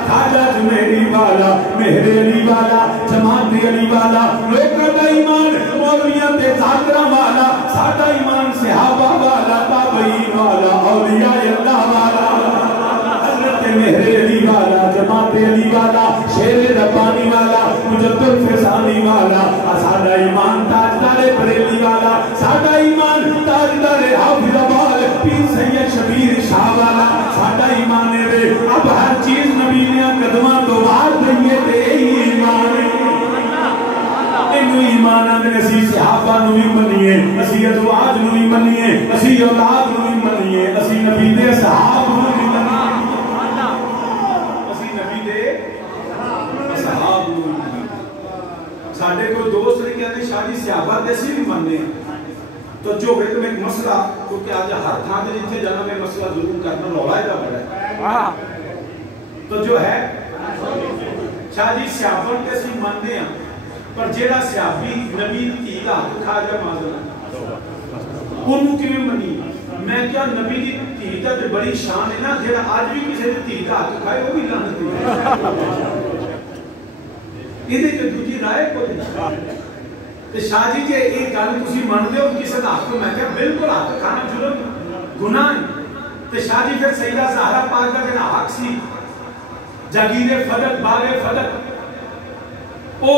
خواجہ جمیری والا مہر علی والا جماعت علی والا لوکاں دا ایمان مولویاں تے ذاکراں والا ساڈا ایمان صحابہ والا تابعین والا اولیاء اللہ والا حضرت مہر علی والا جماعت علی والا شیر ربانی والا مجدد فیضانی والا ساڈا ایمان تاجدار بریلی والا ساڈا ایمان تاجدار حافظ آباد پیر سید شبیر شاہ والا ساڈا ایمان ہے اب ہر چیز نبی نے قدماں تو بعد دئیے تے ایمان انو ایمان اندر اسی صحابہ نو بھی منیے اسی ازواج نو بھی منیے اسی اولاد نو بھی منیے اسی نبی دے صحاب نو بھی منیے اسی نبی دے صحاب نو بھی منیے ساڈے کوئی دوست نے کہتے شادی صحابہ دے سی بھی مننے تو جو ہے تو ایک مسئلہ کیونکہ آج ہر تھا دے جتنے جانا میں مسئلہ ضرور کرنا رولا ہے دا بڑا ہے تو جو ہے شادی صحابہ کے سی مننے ہیں پر جیڑا صحابی نبی کی ہاتھ کھا جا معذرت انہوں کی میں منی میں کیا نبی دی تیتا تے بڑی شان ہے نا جیڑا آج بھی کسی دی تیتا ہاتھ کھائے وہ بھی لانتی ہے یہ دوجی رائے کو نہیں تو شاہ جی جے ایک گل تسی منتے ہو کسی دا ہاتھ کو میں کیا بالکل ہاتھ کھانا جرم گناہ ہے تو شاہ جی پھر سیدہ زہرا پاک کا جنا حق سی جاگیر فدق باغ فدق او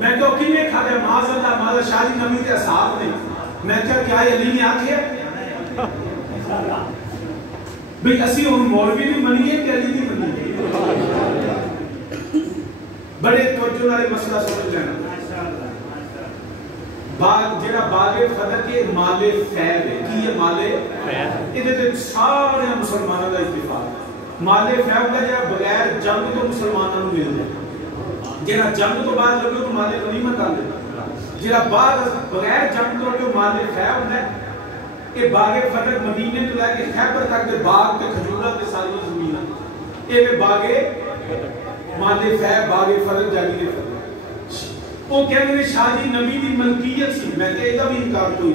میں تو کنے کھا دے معاذ اللہ معاذ شاہ جی نبی کے اصحاب نے میں کیا علی نے آکھے بھئی اسی ان مولوی بھی منیے کہ علی بھی منیے بڑے توجہ نارے مسئلہ سمجھ لینا جیڑا باغ فدق کے مال فیض ہے کی یہ مال فیض یہ سارے مسلمانوں کا اتفاق مال فیض کا جیڑا بغیر جنگ تو مسلمانوں مل دے جیڑا جنگ تو بعد لگے تو مال غنیمت آ دے جیڑا بعد بغیر جنگ تو جو مال فیض ہے یہ باغ فدق مدینے تو لے کے خیبر تک کے باغ کے کھجورات کے ساری زمین یہ باغ مال فیض باغ فدق جاگیر فدق وہ کہنے میں شاہ جی نبی دی ملکیت سی میں کہ ایدہ بھی انکار کوئی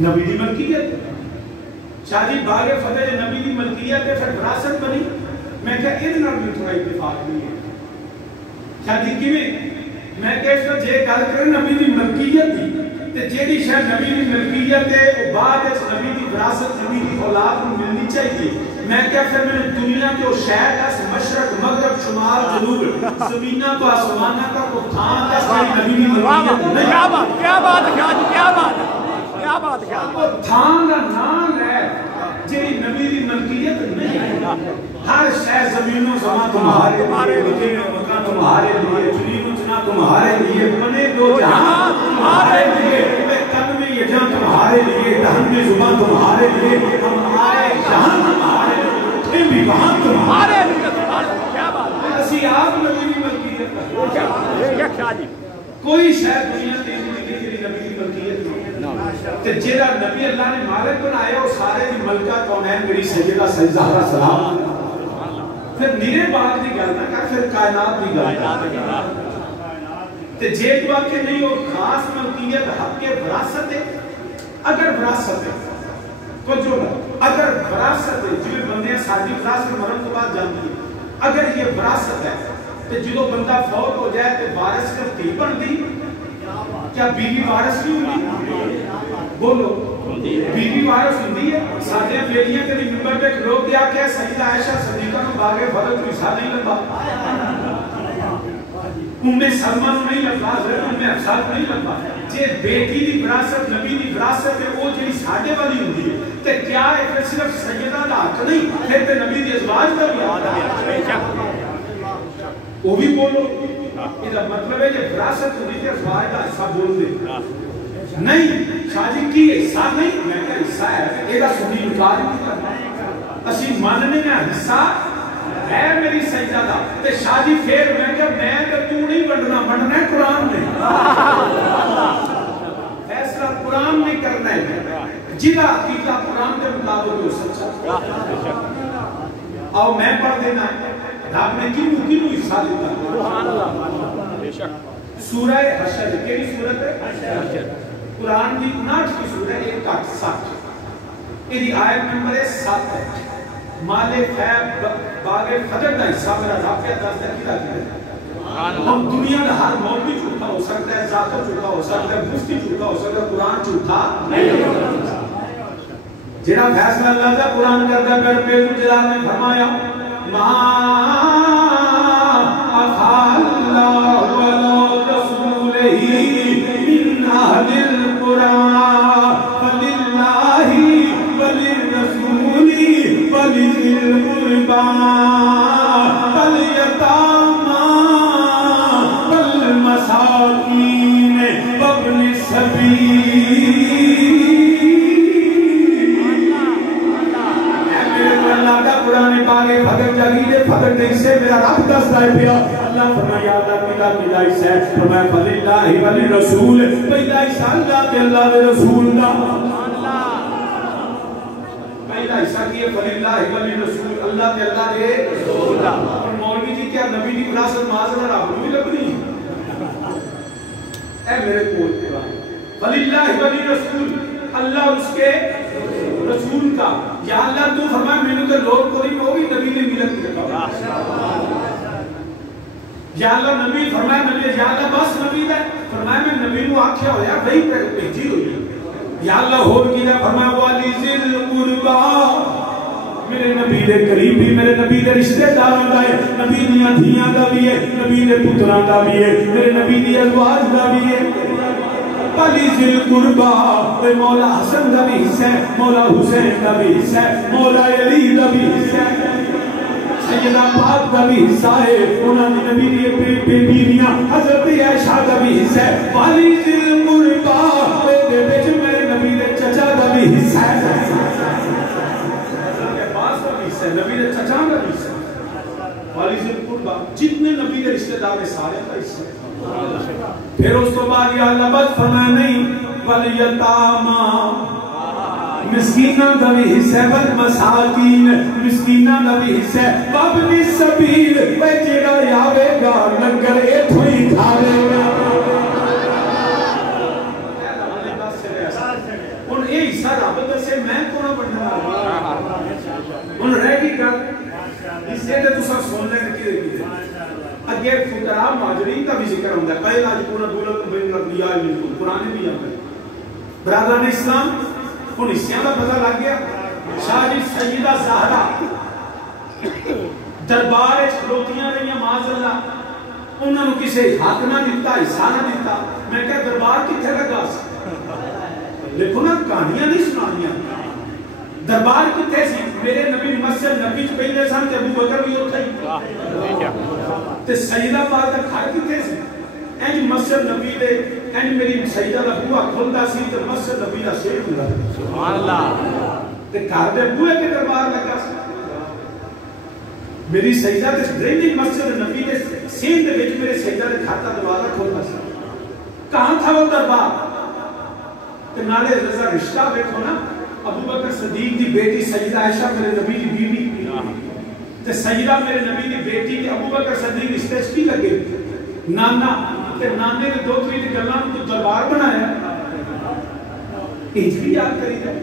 نبی دی ملکیت شاہ جی باغ فتح نبی دی ملکیت ہے پھر وراثت بنی میں کہ ادھر بھی تھوڑا اتفاق نہیں ہے شاہ جی میں کہ اس کو جے گل کریں نبی دی ملکیت دی تے جیڑی شاہ نبی دی ملکیت ہے وہ بعد اس نبی دی وراثت نبی دی اولاد کو ملنی چاہیے میں کیا پھر میں دنیا کے وہ شہر اس مشرق مغرب شمال جنوب زمینہ کو آسمانہ کا کو تھان کا ساری نبی دی ملکیت نہیں کیا بات ہے کیا بات ہے وہ تھان کا نام ہے جیڑی نبی دی ملکیت نہیں ہر شہر زمینوں زمان تمہارے لیے مکان تمہارے لیے جنین و جنا تمہارے لیے بنے دو جہاں تمہارے لیے تن میں یہ جہاں تمہارے لیے دہن میں زبان تمہارے لیے ہمارے جہاں تمہارے لیے بھی وہاں تمہارے لیے کیا بات ہے اسی آپ نبی دی ملکیت کوئی شہر دنیا تیزی نبی دی ملکیت کہ جیڑا نبی اللہ نے مالک بنایا وہ سارے دی ملکہ کونین میری سیدہ زہرا سلام پھر نیرے باغ دی گل نہ کر پھر کائنات دی گل تے جے دعا کے نہیں ہو خاص ملکیت حق کے وراثت ہے. اگر وراثت ہے تو جو اگر وراثت ہے جو بندے ساری وراثت مرن تو بعد جانتی ہے, اگر یہ وراثت ہے تو جدو بندہ فوت ہو جائے تو وارث کا دھی بن دی, کیا بیوی وارث نہیں ہوتی؟ بولو بیوی وارث ہوتی ہے. سارے بیٹیاں کے ممبر پہ کھلو کے آکے سیدہ عائشہ صدیقہ کو باغے فضل کو حصہ نہیں لگا, سلمہ نہیں لگا, حفصہ نہیں لگا. جے بیٹی دی وراثت نبی دی وراثت ہے وہ جڑی ساڈے والی ہوندی ہے تے کیا ہے پھر صرف سیدہ دا حق نہیں, پھر تے نبی دی ازواج دا بھی وہ بھی بولو. یہ مطلب ہے کہ وراثت ہوندی تے ازواج دا حصہ بول دے نہیں. شاہ جی کی حصہ نہیں, میں کہا حصہ ہے یہ دا سنی انکار نہیں کرنا, اسی ماننے میں حصہ ہے میری سجدہ دا. تے شاہ جی پھر میں کہ میں تو نہیں بننا, بننا ہے قرآن نے, فیصلہ قرآن نے کرنا ہے. جدا عقیدہ قرآن کے مطابق ہو سچا. آؤ میں پڑھ دینا ہے رب نے کیوں حصہ دیتا. سورہ حشر کیڑی سورت ہے؟ قرآن کی 59 کی سورت ہے, 1:60. یہ آیت نمبر 7 ہے. مال خیب باغ فجر کا حصہ میرا رب کے دس دن کیا ہے. ہم دنیا کا ہر موت بھی جھوٹا ہو سکتا ہے, ذاتو جھوٹا ہو سکتا ہے, مفتی جھوٹا ہو سکتا ہے, قرآن جھوٹا نہیں ہو سکتا. جنہا فیصلہ اللہ کا قرآن کرتا ہے. پھر بیت الجلال نے فرمایا ما افعى الله ورسوله من اهل القرى فلله وللرسول ولذي القربى واليتامى والمساكين وابن السبيل. قرآن پاکے فقر جگیدے فقر دیسے میرا رب دست آئے پیا. اللہ فرمایا اللہ کتا کتا اس ہے فرمایا فللہ وللرسول, پہلا حصہ اللہ تے اللہ دے رسول دا. پہلا حصہ کیے فللہ وللرسول, اللہ تے اللہ دے رسول دا. اور مولوی جی کیا نبی دی وراثت معاذ رب بھی لگنی اے میرے کول تے فللہ وللرسول, اللہ اس کے رسول کا. یا اللہ تو فرمائے میں نے تو لوگ کو نہیں ہوگی نبی نے ملت کیا. یا اللہ نبی فرمائے نبی, یا اللہ بس نبی ہے فرمائے میں نبی نو آکھیا ہویا وہی بھیجی ہوئی. یا اللہ ہور کی ہے فرمائے والی ذل قربا, میرے نبی دے قریبی میرے نبی دے رشتہ داراں دا ہے, نبی دیاں دھیاں دا بھی ہے, نبی دے پتراں دا بھی ہے, میرے نبی دی ازواج دا بھی ہے. پلی ذل قربا مولا حسن دا بھی حصہ ہے, مولا حسین دا بھی حصہ ہے, مولا علی دا بھی حصہ ہے, سیدہ پاک دا بھی حصہ ہے, انہاں دی نبی دی بیویاں حضرت عائشہ دا بھی حصہ ہے. پلی ذل قربا دے وچ میرے نبی دے چچا دا بھی حصہ ہے, حضرت عباس دا بھی حصہ ہے, نبی دے چچا دا بھی حصہ ہے. پلی ذل قربا جتنے نبی دے رشتہ دار سارے دا حصہ ہے. پھر اس تو بعد یا اللہ بس فرمایا نہیں والیتاما, مسکینہ دا بھی حصہ ہے, والمساکین مسکینہ دا بھی حصہ ہے, وابن السبیل وے جیڑا یاوے گا لنگر ایتھوں ہی کھاوے گا. ان اے حصہ رب دسے میں کون بننا ان رہ گئی گل اس سے تو سب سن لیں کہ اگے فقراء مہاجرین کا بھی ذکر ہوتا ہے. پہلا جکونا دولت بین الاغنیاء منکم, قرآن بھی آتا ہے. برادران اسلام ان حصیاں کا پتہ لگ گیا. شاہ جی سیدہ زہرا دربار کھلوتیاں رہی معاذ اللہ, انہوں نے کسی حق نہ دیتا, حصہ نہ دیتا. میں کہا دربار کتنے لگا دیکھو نا کہانیاں نہیں سنانیاں. دربار کتنے سی میرے نبی مسجد نبی پہلے سن تے ابو بکر بھی ہوتا ہی تے سیدہ پاک دا گھر کتنے سی انج مسجد نبی دے انج میری سیدہ دا بوا کھلدا سی تے مسجد نبی دا شیر ہوندا. سبحان اللہ. تے گھر دے بوئے کے دربار لگا سی. میری سیدہ تے ڈریننگ مسجد نبی دے سین دے وچ میرے سیدہ دے گھر دا دروازہ کھلدا سی. کہاں تھا وہ دربار تے نالے رضا رشتہ دیکھو نا. ابو بکر صدیق دی بیٹی سیدہ عائشہ میرے نبی دی بیوی تے سیدہ میرے نبی دی بیٹی تے ابو بکر صدیق رشتے کی لگے نانا تے نانے نے دو تری دی گلاں تو دربار بنایا یہ بھی یاد کری جائے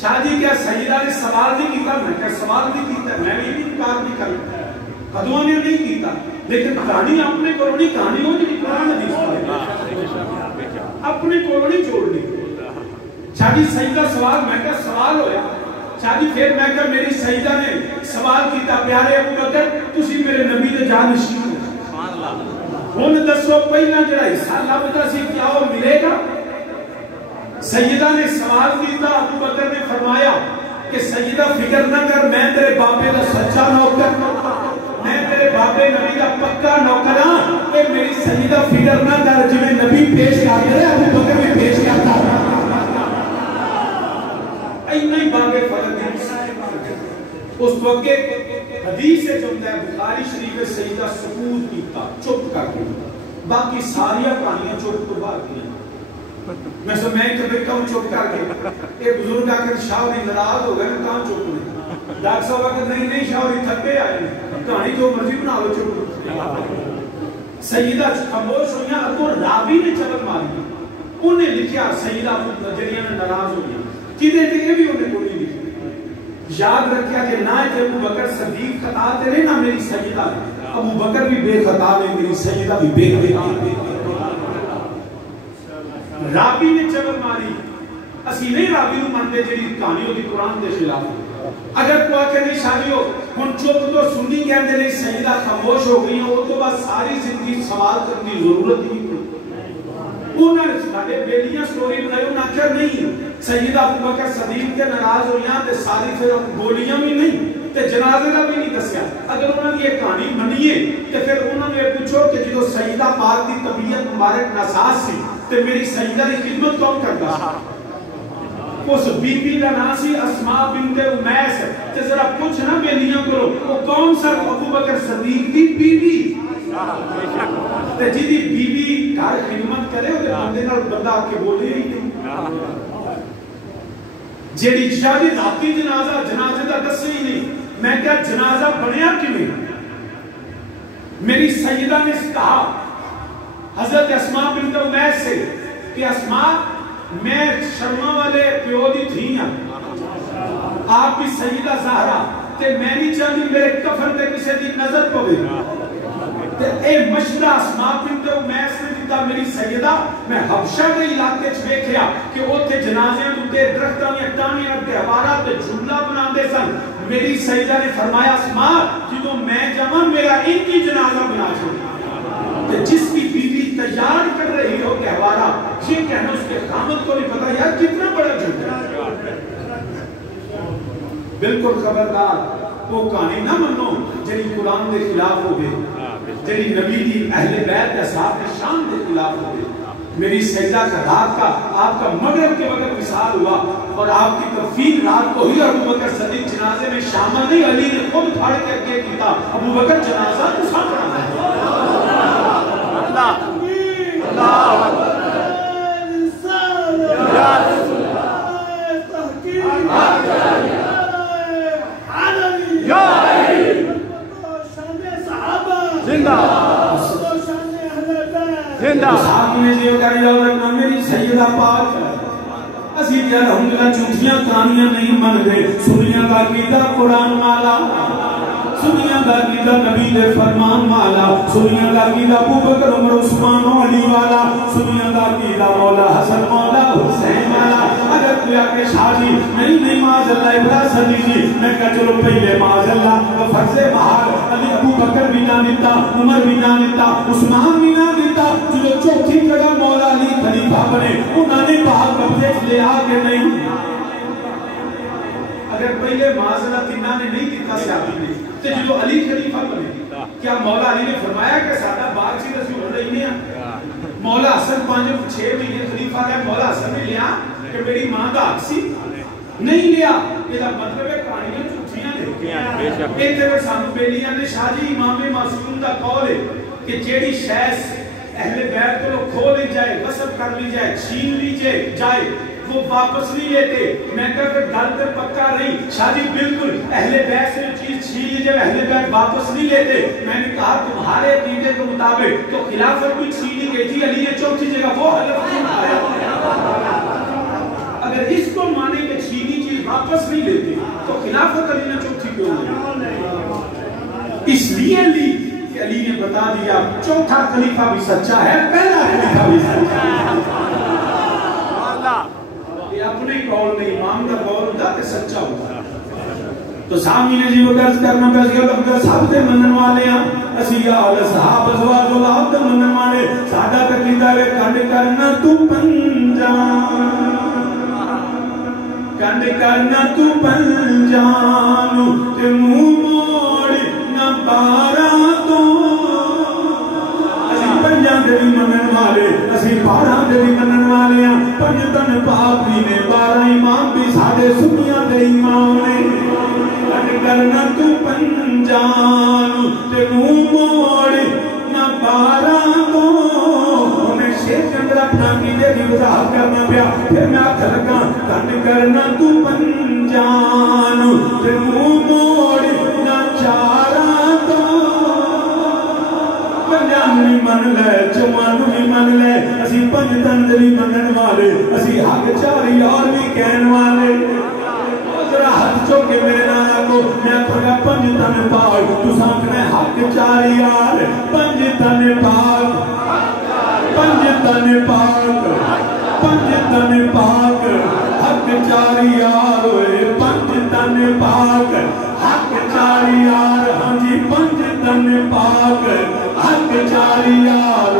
شاہ جی کیا سیدہ نے سوال نہیں کیتا میں کیا سوال نہیں کیتا میں بھی انکار نہیں کرتا قدوہ نے نہیں کیتا لیکن کہانی اپنے کولونی کہانی ہو جی قرآن حدیث اپنے کولونی چھوڑ لی شاہ جی سیدہ سوال میں کیا سوال ہویا شاہ جی پھر میں کہا میری سیدہ نے سوال کیتا پیارے ابو بکر تسی میرے نبی دے جانشین ہن دسو پہلا جڑا حصہ لبدا سی کیا وہ ملے گا سیدہ نے سوال کیتا ابو بکر نے فرمایا کہ سیدہ فکر نہ کر میں تیرے باپے دا سچا نوکر میں تیرے باپے نبی دا پکا نوکر ہاں اے میری سیدہ فکر نہ کر جو میں نبی پیش کرتا ہے ابو بکر بھی پیش کرتا ہے اینا ہی باقی فرد ہے اس وقت حدیث سے جمدہ ہے بخاری شریف سیدہ سکوت کیتا چپ کر کے باقی ساریاں کہانیاں چپ تو بات کی میں سو میں کبھی کم چپ کر کے ایک بزرگ آکر شاوری نراض ہو گئے کہاں چپ نہیں ڈاکٹر صاحب آکر نہیں شاوری تھکے آئے کہانی جو مرضی بنا لو چپ سیدہ خاموش ہوئی ابو راوی نے چبل ماری انہیں لکھیا سیدہ جڑیاں نے نراض ہوئی کدے تھے یہ بھی انہیں کوئی لکھی یاد رکھیا کہ نہ کہ ابو بکر صدیق خطا تے نہیں نہ میری سیدہ ابو بکر بھی بے خطا ہے میری سیدہ بھی بے خطا رابی نے چبل ماری اسی نہیں رابی نو مانتے جڑی کہانی ہوتی قرآن دے خلاف اگر کوئی کہ نہیں شادی ہو ہن چپ تو سنی کہندے نہیں سیدہ خاموش ہو گئی ہیں وہ تو بس ساری زندگی سوال کرنے کی ضرورت ہی انہوں نے سارے بیلیاں سٹوری بنائی انہوں نے کہا نہیں سیدہ ابو بکر صدیق کے ناراض ہوئیاں تے ساری پھر گولیاں بھی نہیں تے جنازے کا بھی نہیں دسیا اگر انہوں نے یہ کہانی منیے تے پھر انہوں نے پوچھو کہ جدو سیدہ پاک دی طبیعت مبارک ناساز سی تے میری سیدہ دی خدمت کون کرتا اس بی بی کا نام سی اسماء بنت امیس تے ذرا پوچھ نا بیلیاں کرو وہ کون سا ابو بکر صدیق دی بی بی تے جی دی بی بی کار خدمت کرے وہ بندے نال بندہ آ کے بولے ہی نہیں جیڑی شادی ذاتی جنازہ دا دسے ہی نہیں میں کیا جنازہ بنیا کیوں میری سیدہ نے کہا حضرت اسماء بنت امیس سے کہ اسماء میں شرما والے پیو دی تھی ہیں آپ بھی سیدہ زہرا تے میں نہیں چاہتی میرے کفن تے کسے دی نظر پوے تے اے مشورہ اسماء بنت امیس نے دیتا میری سیدہ میں حبشہ کے علاقے چ ویکھیا کہ اوتھے جنازے تے درختاں دی ٹانیاں تے ہوارا تے جھولا بناندے سن میری سیدہ نے فرمایا اسماء جدوں میں جاواں میرا ان کی جنازہ بنا چھوڑ جس کی بیوی تیار کر رہی ہو گہوارہ یہ کہنا اس کے خامد کو نہیں پتا یار کتنا بڑا جھوٹ ہے بالکل خبردار وہ کہانی نہ منو جنہی قرآن دے خلاف ہو گئے جنہی نبی دی اہل بیت کے صاحب شان دے خلاف ہو گئے میری سیدہ کا رات کا آپ کا مغرب کے وقت وصال ہوا اور آپ کی تفیق رات کو ہی ابو بکر صدیق جنازے میں شامل نہیں علی نے خود پھاڑ کے اگے کیتا ابو بکر جنازہ تو ساتھ رہا ہے میری سیدہ پاک اسی کیا الحمدللہ جھوٹیاں کہانیاں نہیں من گئے سنیاں کا عقیدہ قرآن والا سنیاں کا عقیدہ نبی دے فرمان والا سنیاں کا عقیدہ ابو بکر عمر عثمان و علی والا سنیاں کا عقیدہ مولا حسن مولا حسین والا اگر کوئی آکے شاہی نہیں معاذ اللہ ابراہ صدیق جی میں کہا چلو پہلے معاذ اللہ فرض محال علی ابو بکر بھی نہ دیتا عمر بھی نہ دیتا عثمان بھی نہ دیتا جو چوتھی جگہ مولا علی خلیفہ بنے انہوں نے باہر قبضے لے آگے نہیں اگر پہلے معاذ اللہ تینہ نے نہیں دیتا سیابی نے تو جو علی خلیفہ بنے کیا مولا علی نے فرمایا کہ سادہ بات چیز اسی ہو رہی نہیں ہے مولا حسن 5-6 مہینے خلیفہ ہے مولا حسن نے لیا کہ میری ماں دا عکسی نہیں لیا یہ مطلب ہے کہانیاں چھوٹیاں نے ایک دفعہ سانو بیلیاں نے شاہ جی امام معصوم دا قول ہے کہ جیڑی شیس اہل بیت کو کھو لی جائے غصب کر لی جائے چھین لی جائے وہ واپس نہیں لیتے. میں کہا کہ گل پہ پکا رہی شاہ جی بالکل اہل بیت سے چیز چھین لی جب اہل بیت واپس نہیں لیتے. میں نے کہا تمہارے عقیدے کے مطابق تو خلافت بھی چھینی گئی تھی, علی نے چوتھی جگہ وہ حلف کیوں اٹھایا؟ اگر اس کو مانے کہ چھینی چیز واپس نہیں لیتے تو خلافت علی نے چوتھی کیوں لی؟ اس لیے لی کہ علی نے بتا دیا چوتھا خلیفہ بھی سچا ہے, پہلا خلیفہ بھی سچا ہے. یہ اپنے قول میں امام کا قول ہوتا کہ سچا ہوتا. تو سامنے جی وہ درس کرنا پہ اسی اللہ صاحب دے منن والے ہیں, اسی آل صحاب ازواج اللہ دے منن والے. سادہ تقیدہ ہے کنڈ کرنا تو پنجان, کنڈ کرنا تو پنجان, تے منہ موڑ نہ بارہ تو. اسی پنجان دے بھی منن والے, اسی بارہ دے بھی منن والے ہیں. پنجتن پاک بھی نے, بارہ امام بھی ساڑھے سنیاں دے امام نے. کنڈ کرنا تو پنجان, تے منہ موڑ نہ بارہ تو. انہیں شیخ کے اندر اپنا عقیدے کی وضاحت کرنا پیا. پھر میں آکھ لگا کنڈ کرنا تو پنجان, تے منہ موڑ نہ چارہ تو. پنجان بھی من لے, چمان بھی من لے, اسی پنجتن بھی منن والے, اسی حق چاری اور بھی کہن والے. ذرا ہاتھ چوکے میرے نانا کو میں پڑھا پنجتن پاک, تو سانکھنے حق چاری اور پنجتن پاک, پنجتن پاک, پنجتن پاک, حق چاری اور پنجتن پاک, حق چاری اور. ہاں جی پنجتن پاک, حق چاری اور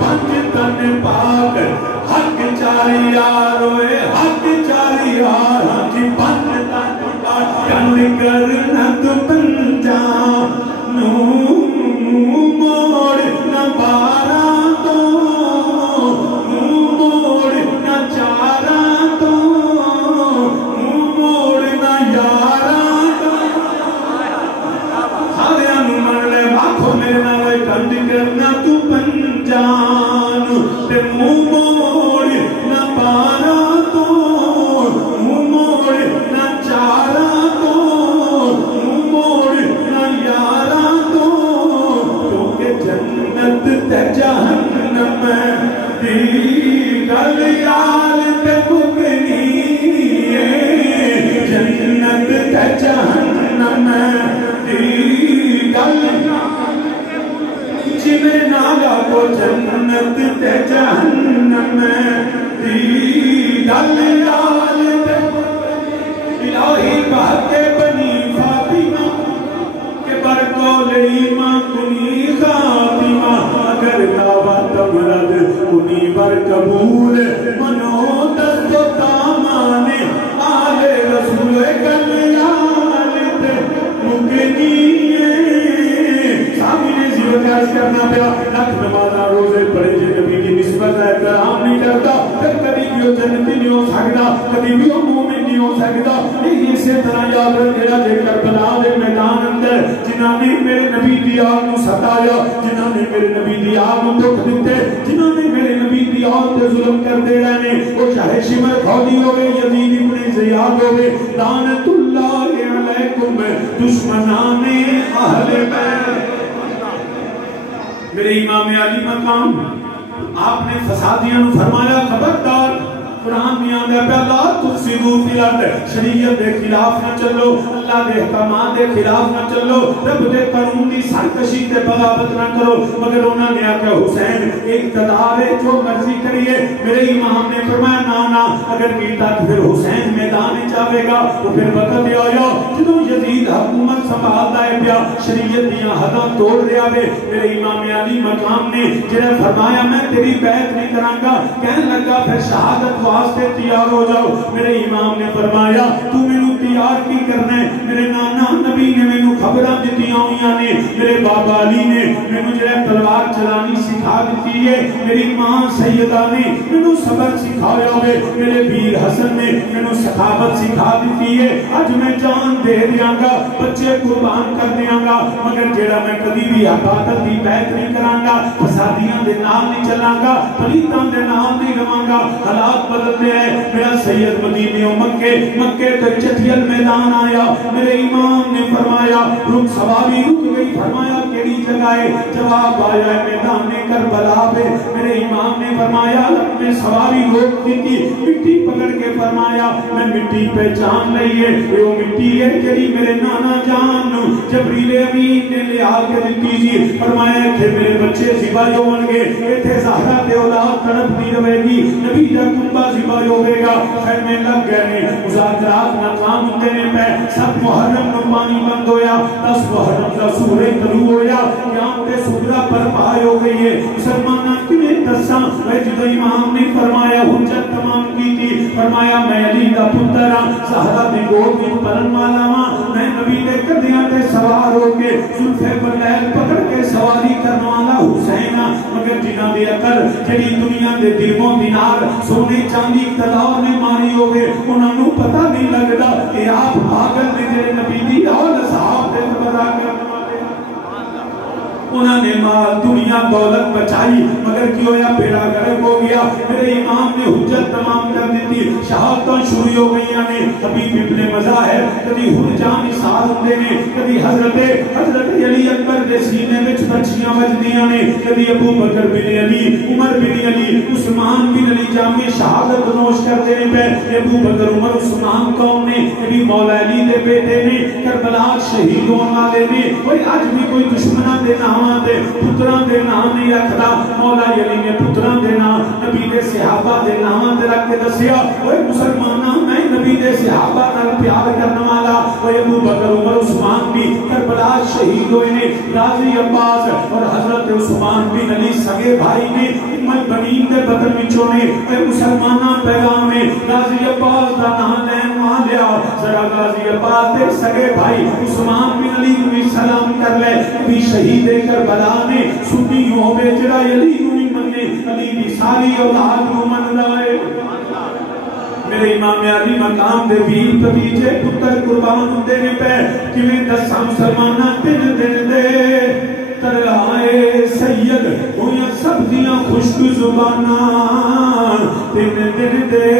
پنجتن پاک, حق چاری اور حق چاری اور. ہاں جی پنجتن پاک, کنڈ کرنا تو پنجان, موڑ نہ بارہ تو, موڑ نہ چارہ تو, موڑ نہ یارہ تو. سارے من لے آنکھوں میرے نالے کنڈ کرنا تو پنجان, تے منہ موڑ نہ بارہ تو, منہ موڑ نہ چارہ تو, منہ موڑ نہ یارہ تو. کیونکہ جنت تے جہنم دی گل یار تے مکنی ہے, جنت تے جہنم دی گل جنہیں نالا کو جنت تے جہنم دی گل یار تے. الہی بات بنی فاطمہ کہ برکول ایمان کنی خاتمہ, اگر دعویٰ تمرد کنی بر قبول منو دست و تامانے, آل رسول کلیال تے مکنی ہے. سامنے زیوکاز کرنا پیا, لکھ نمازہ روزے پڑھے جے نبی کی نسبت احترام نہیں کرتا, پھر کبھی بھی وہ جنتی نہیں ہو سکتا, کبھی بھی وہ مومن نہیں ہو سکتا. اسی طرح یاد رکھا جے کربلا دے میدان اندر جنہاں نے میرے نبی دی آگ نو ستایا, جنہاں نے میرے نبی دی آگ نو دکھ دیتے, جنہاں نے میرے نبی دی آگ تے ظلم کردے رہنے, وہ چاہے شمر خودی ہوئے, یزید ابن زیاد ہوئے, لعنت اللہ علیکم دشمنان اہل بیت. میرے امام علی مقام آپ نے فسادیاں نو فرمایا خبردار, قرآن میں آندہ پہ اللہ تفسدو فی الارض, شریعت دے خلاف نہ چلو, اللہ دے احکامات دے خلاف نہ چلو, رب دے قانون دی سرکشی تے بغاوت نہ کرو. مگر انہوں نے آکھا حسین اقتدار ہے جو مرضی کریے. میرے امام نے فرمایا نانا اگر کیتا تو پھر حسین میدان چاہے گا, تو پھر وقت آیا جدوں یزید حکومت سنبھالدا ہے پیا, شریعت دیاں حداں توڑ رہا ہے. میرے امام علی مقام نے جنہیں فرمایا میں تیری بیعت نہیں کراں گا, کہنے لگا پھر شہادت واسطے تیار ہو جاؤ. میرے امام نے فرمایا تو مینوں تیار کی کرنا ہے, میرے نانا نبی نے مینوں خبراں دتیاں ہوئیاں نے, میرے بابا علی نے مینوں جڑا تلوار چلانی سکھا دیتی ہے، میری ماں سیدہ نے مینوں صبر سکھایا ہوئے، میرے ویر حسن نے مینوں سخاوت سکھا دیتی ہے، اج میں جان دے دیاں گا، بچے قربان کر دیاں گا، مگر جڑا میں کبھی بھی عبادت دی بیعت نہیں کراں گا، فسادیاں دے نال نہیں چلاں گا، پلیتاں دے نال نہیں رواں گا، حالات بدلتے ہیں۔ میرا سید مدینے و مکے تو چٹھیل میدان آیا، میرے امام نے فرمایا رک، سواری رک گئی، فرمایا کیڑی جگہ ہے؟ جواب آیا ہے میدان کربلا پہ۔ میرے امام نے فرمایا اپنے سواری روک دیتی، مٹی پکڑ کے فرمایا میں مٹی پہچان لئی ہے، وہ مٹی ہے جڑی میرے نانا جان جبریل امین نے لے آ کے دیتی جی، فرمایا کہ میرے بچے ذبح ہون گے، ایتھے زہرا تے اولاد تڑپ نہیں رہے گی، نبی دا کنبہ ذبح ہوے گا۔ خیر میں لگ گئے نے مذاکرات ناکام ہوتے نے پہ سب محرم میں پانی بند ہویا، 10 محرم کا سورج طلوع ہویا، قیامت صغریٰ پر پائے ہو گئی ہے۔ مسلمانہ کنے دساں میں جدو امام نے فرمایا حجت تمام کی تھی، فرمایا میں علی دا پتر ہاں، زہرا دی گود وچ پلن والا ہاں، میں نبی دے کندھیاں تے سوار ہو کے زلفے بغیر پکڑ کے سواری کرنے والا حسین ہاں، مگر جنہاں دی عقل جڑی دنیا دے درہم دینار سونے چاندی اقتدار نے ماری ہوئے، انہاں نوں پتہ نہیں لگدا کہ آپ پاگل نے جڑے نبی دی اور اصحاب دے تبرا کرنے والے، انہوں نے مال دنیا دولت بچائی، مگر کیوں ہویا بیڑا گرک ہو گیا۔ میرے امام نے حجت تمام کر دیتی، شہادتاں شروع ہو گئی نے، حبیب ابن مظاہر کبھی حجان ساز ہوندے نے، کبھی حضرت علی اکبر دے سینے وچ بچیاں وجدیاں نے، کبھی ابو بکر بن علی، عمر بن علی، عثمان بن علی جامع شہادت نوش کرتے نے پہ، ابو بکر عمر عثمان کون نے؟ کبھی مولا علی دے بیٹے نے، کربلا شہید ہونے والے نے، کوئی آج بھی کوئی دشمنہ دے نام دے پتران دے نام نہیں رکھدا، مولا علی نے پتران دے نام نبی دے صحابہ دے نام دے رکھ کے دسیا، اوے مسلمانہ میں نبی دے صحابہ نال پیار کرنے والا، اوے ابو بکر عمر عثمان بھی کربلا شہید ہوئے نے، غازی عباس اور حضرت عثمان بن علی سگے بھائی نے، امت بنین دے بدن وچوں نے، اوے مسلمانہ پیغام میں غازی عباس دا نام لین وہاں لیا، ذرا غازی عباس دے سگے بھائی عثمان بن علی بھی سلام کر لے، بھی شہید کربلا نے سنی ہوئے جڑا علی نوی مننے، علی دی ساری اولاد نو من لائے۔ میرے امام علی مقام دے ویر پتیجے پتر قربان ہوندے نے پہ، کیویں دساں مسلمانہ تین دن دے ترائے سید ہویا سب دیاں خشک زباناں، تین دن دے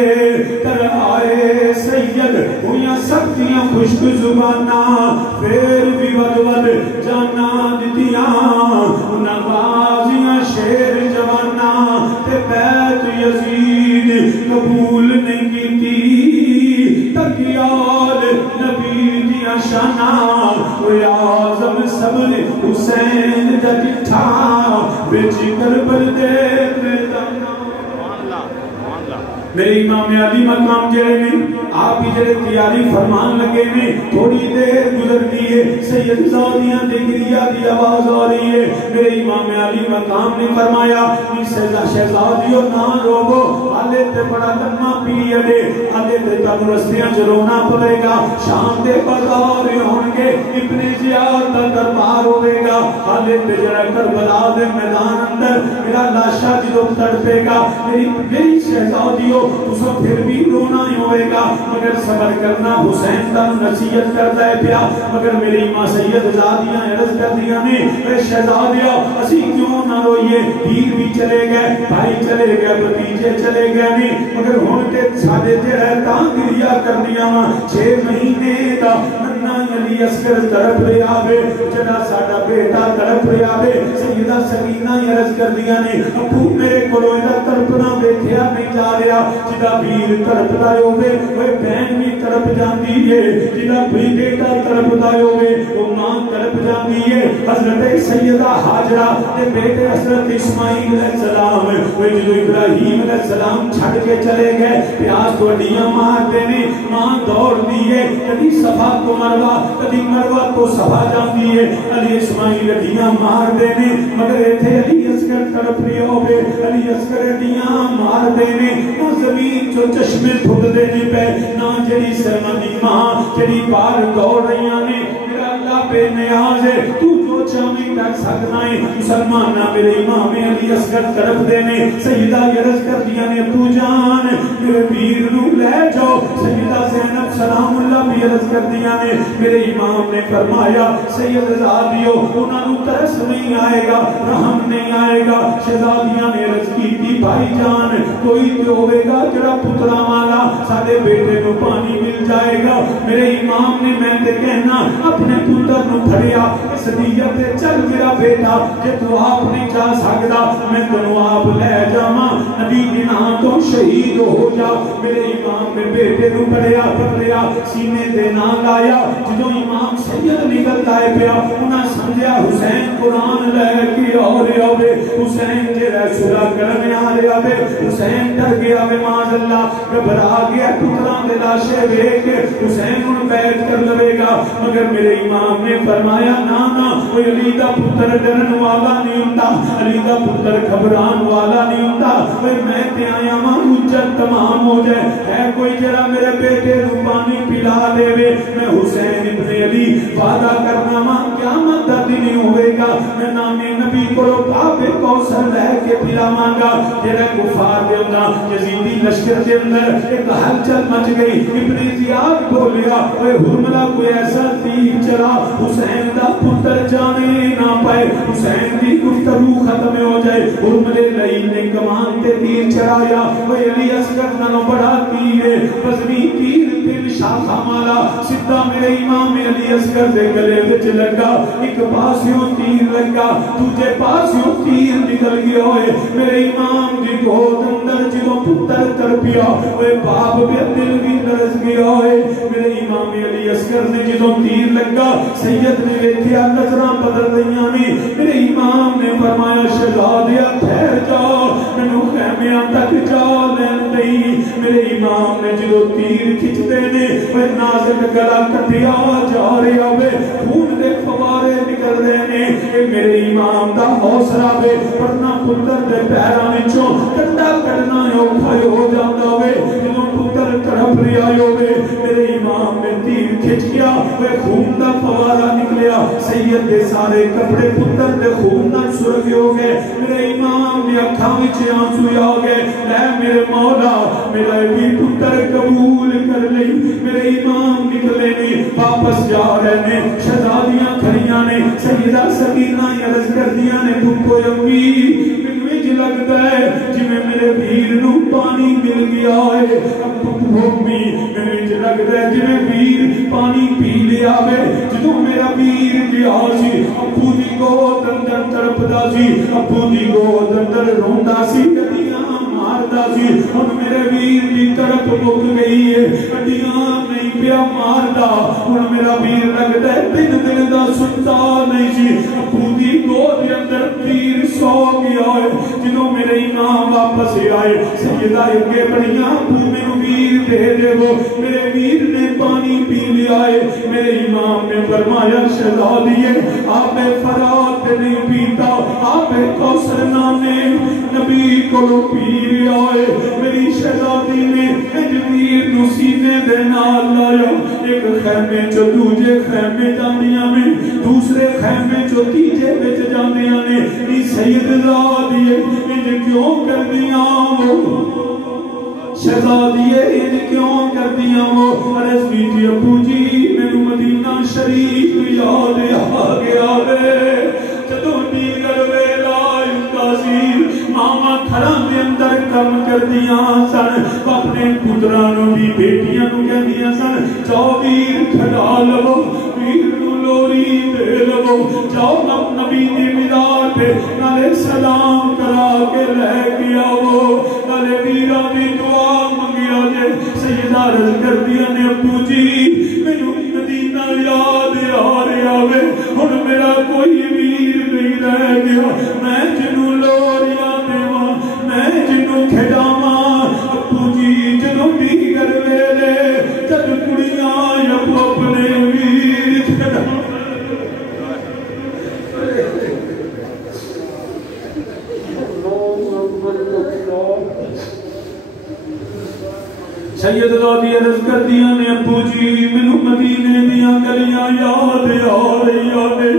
ترائے سید ہویا سب دیاں خشک زباناں، پھر بھی ود جانا دتیاں انہاں غازیاں شیر جواناں، تے بیت یزید قبول نہیں کیتی، تکیال نبی دیاں شاناں، کوئی اعظم صبر حسین دا جٹھا بچ کربل دے میداناں۔ میرے امام علی مقام جڑے نے آپ ہی جڑے تیاری فرمان لگے نے، تھوڑی دیر گزرتی ہے سید زادیاں دے گریا دی آواز آ رہی ہے، میرے امام علی مقام نے فرمایا شہزادیوں نہ روو، آلے تے بڑا لمحہ پیریڈ ہے، آلے تے تم رستیاں چ رونا پڑے گا، شام دے بازار ہون گے، ابن زیاد دا دربار ہوے گا، آلے تے جڑا کربلا دے میدان اندر میرا لاشا جدو تڑپے گا، میری شہزادیوں تسا پھر بھی رونا ہی ہوئے گا، مگر صبر کرنا، حسین دا نصیحت کرتا ہے پیا، مگر میری ماں سید زادیاں عرض کر دیا نے، اے شہزادیاں اسی کیوں نہ روئیے، پیر بھی چلے گئے، بھائی چلے گئے، بتیجے چلے گئے نہیں، مگر ہون کے سادے جڑے تاں گریا کر دیا ماں 6 مہینے دا ننا علی اصغر طرف لے آوے، جڑا ساڈا بیٹا طرف لے آوے، سیدہ سکینہ عرض کر دیا نے، ابو میرے کولو ایدا تڑپنا بیٹھیا نہیں جا رہا، جدا ویر تڑپدا ہوے وہ بہن بھی تڑپ جاندی ہے، جدا بھی بیٹا تڑپدا ہوے وہ ماں تڑپ جاندی ہے۔ حضرت سیدہ ہاجرہ دے بیٹے حضرت اسماعیل علیہ السلام وہ جدو ابراہیم علیہ السلام چھڑ کے چلے گئے، پیاس تو ڈیاں مارتے نے، ماں دوڑ دی ہے، کدی صفا تو مروا، کدی مروا تو صفا جاندی ہے، علی اسماعیل ڈیاں مار دینے، مگر ایتھے علی اصغر تڑپ رہے ہوے، علی اصغر ڈیاں مار دینے، نہ زمین جو چشمے پھٹ دینے پہ، نہ جڑی سرمنی ماں جڑی بار دوڑ رہیاں نے، میرا اللہ بے نیاز ہے، تو جو چاہیں کر سکنا ہے مسلمانہ میرے امام علی اصغر طرف دینے سیدہ عرض کر دیا نے ابو جان میرے پیر نو لے جاؤ سیدہ زینب سلام اللہ بھی عرض کر دیا نے میرے امام نے فرمایا سید زادیو انہاں نو ترس نہیں آئے گا رحم نہیں آئے گا شہزادیاں نے عرض کی تھی بھائی جان کوئی تو ہوئے گا جڑا پترا والا سارے بیٹے نو پانی مل جائے گا میرے امام نے میں تے کہنا اپنے پتر نو پھڑیا اس نیت تے چل میرا بیٹا کہ تو آپ نہیں جا سکتا میں تنو آپ لے جاواں نبی دی نام تو شہید ہو جا میرے امام نے بیٹے نو پکڑیا سینے دے نال لایا جدوں امام سید نکل آئے پیا انہاں سمجھیا حسین قرآن لے کے اور آوے حسین جڑا سلا کرنے آ رہا وے حسین ڈر گیا وے معاذ اللہ گھبرا گیا پتراں دے لاشے ویکھ کے حسین ہن بیٹھ کر لوے گا مگر میرے امام نے فرمایا نا نا وہ علی دا پتر ڈرن والا نہیں ہوندا علی دا پتر گھبران والا نہیں ہوندا اوے میں تے آیا ہاں حجت تمام ہو جائے ہے کوئی جڑا میرے بیٹے نو پانی پلا دے وے میں حسین ابن علی وعدہ کرنا وا قیامت دا دن ہوے گا میں نام نبی کو پاپ کوثر لے کے پلاواں گا جڑا کفار دے اندر یزیدی لشکر دے اندر ایک ہلچل مچ گئی ابن زیاد بولیا اوے ہرملا کوئی ایسا تیر چلا حسین دا پتر جانے نہ پائے حسین دی گفتگو ختم ہو جائے ہرملے لئی نے کمان تے تیر چڑھایا اوے علی اصغر نالوں بڑا تیر ہے وزنی تیر پھر شاخا مالا سیدھا میرے امام علی اصغر دے گلے وچ لگا ایک پاسیوں تیر لگا دوجے پاسیوں تیر نکل گیا ہوئے میرے امام دی گود اندر جدوں پتر تڑپیا اوے باپ بھی دل بھی لرز گیا ہوئے میرے امام علی اصغر نے جدوں تیر لگا سید نے ویکھیا نظراں بدل رہیاں نے میرے امام نے فرمایا شہزادیا ٹھہر جا مینوں خیمیاں تک جا لین دئی میرے امام نے جدوں تیر کھچدے نے اوے نازک گلا کٹیا جا رہا وے خون دے فوارے نکل رہے نے اے میرے امام دا حوصلہ وے ورنہ پتر دے پیراں وچوں ڈنڈا کڈنا اوکھا ہو جاندا وے جدوں پتر تڑپ رہا ہوے میرے امام نے تیر کھچ گیا وہ خون دا فوارہ نکلیا سید دے سارے کپڑے پتر دے خون نال سرخ ہو گئے میرے امام نے اکھاں وچ آنسو آ گئے لے میرے مولا میرا بھی پتر قبول کر لئی میرے امام نکلے نے واپس جا رہے نے شہزادیاں کھڑیاں نے سیدہ سکینہ عرض کر دیا نے پھپھو امی مینوں وچ لگدا ہے جویں میرے ویر نو پانی مل گیا ہے پھپھو امی مینوں وچ لگدا ہے جویں ویر پانی پی لیا وے جدوں میرا ویر گیا سی ابو دی گود اندر تڑپدا سی ابو دی گود اندر روندا سی گڈیاں ماردا سی ہن میرے ویر دی تڑپ مک گئی ہے گڈیاں نہیں پیا ماردا ہن میرا ویر لگدا ہے دن دن دا ستا نہیں سی ابو دی گود اندر تیر سو گیا ہے جدوں میرے امام واپس آئے سیدہ اگے بڑیاں ابو مینوں ویر دے دے وہ میرے ویر نے پانی پی لیا ہے میرے امام نے فرمایا شہزادیے آپ فرات نہیں پیتا آپ کوثر نامے نبی کو پی لیا ہے میری شہزادی نے ویر نو سینے دے نال لایا ایک خیمے چو دوجے خیمے جاندیاں میں دوسرے خیمے چو تیجے وچ جاندیاں نے نی سید زادیے انج کیوں کر دیاں وہ شہزادیے انج کیوں کر دیاں وہ عرض بیٹی ابو جی میرے مدینہ شریف یاد آ گیا وے جدوں دیگر ویلا تاثیر ماما گھراں دے اندر کم کر دیاں سن اپنے پتراں نو بھی بیٹیاں نو کہندیاں سن جاؤ ویر کھڑا لو ویر نو لوری دے لو جاؤ نبی دی مزار پہ نالے سلام کرا کے لے کے آؤ نالے ویراں دی دعا منگیا جے سیدہ عرض کر دیا نے ابو جی مینوں مدینہ یاد آ رہا وے ہن میرا کوئی ویر نہیں رہ گیا میں جنوں لوریاں دیواں میں جنوں کھڈاواں ابو جی جدوں دیگر ویلے جد کڑیاں ابو اپنے ویر کھڈاواں سیدزادی عرض کر دیا نے ابو جی مینوں مدینے دیاں گلیاں یاد آ رہی نے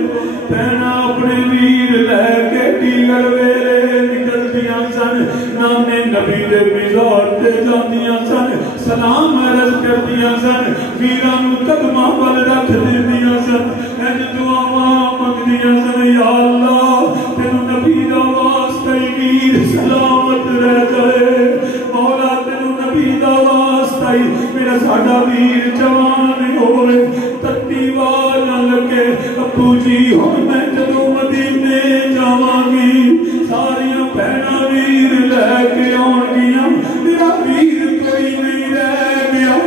بہنا اپنے ویر لے کے ڈیگر ویلے نکلدیاں سن نانے نبی دے مزار تے جاندیاں سن سلام عرض کردیاں سن ویراں نوں قدماں ول رکھ دیندیاں سن اج دعاواں منگدیاں سن یا اللہ تینوں نبی دا واسطہ ویر سلامت رہ جائے مولا تینوں نبی دا واسطہ میرا ساڈا ویر جوان ہوئے تتی وار نہ لگے ابو جی ہن میں جدوں مدینے جاواں گی ساریاں بہناں ویر لے کے آن گیاں میرا ویر کوئی نہیں رہ گیا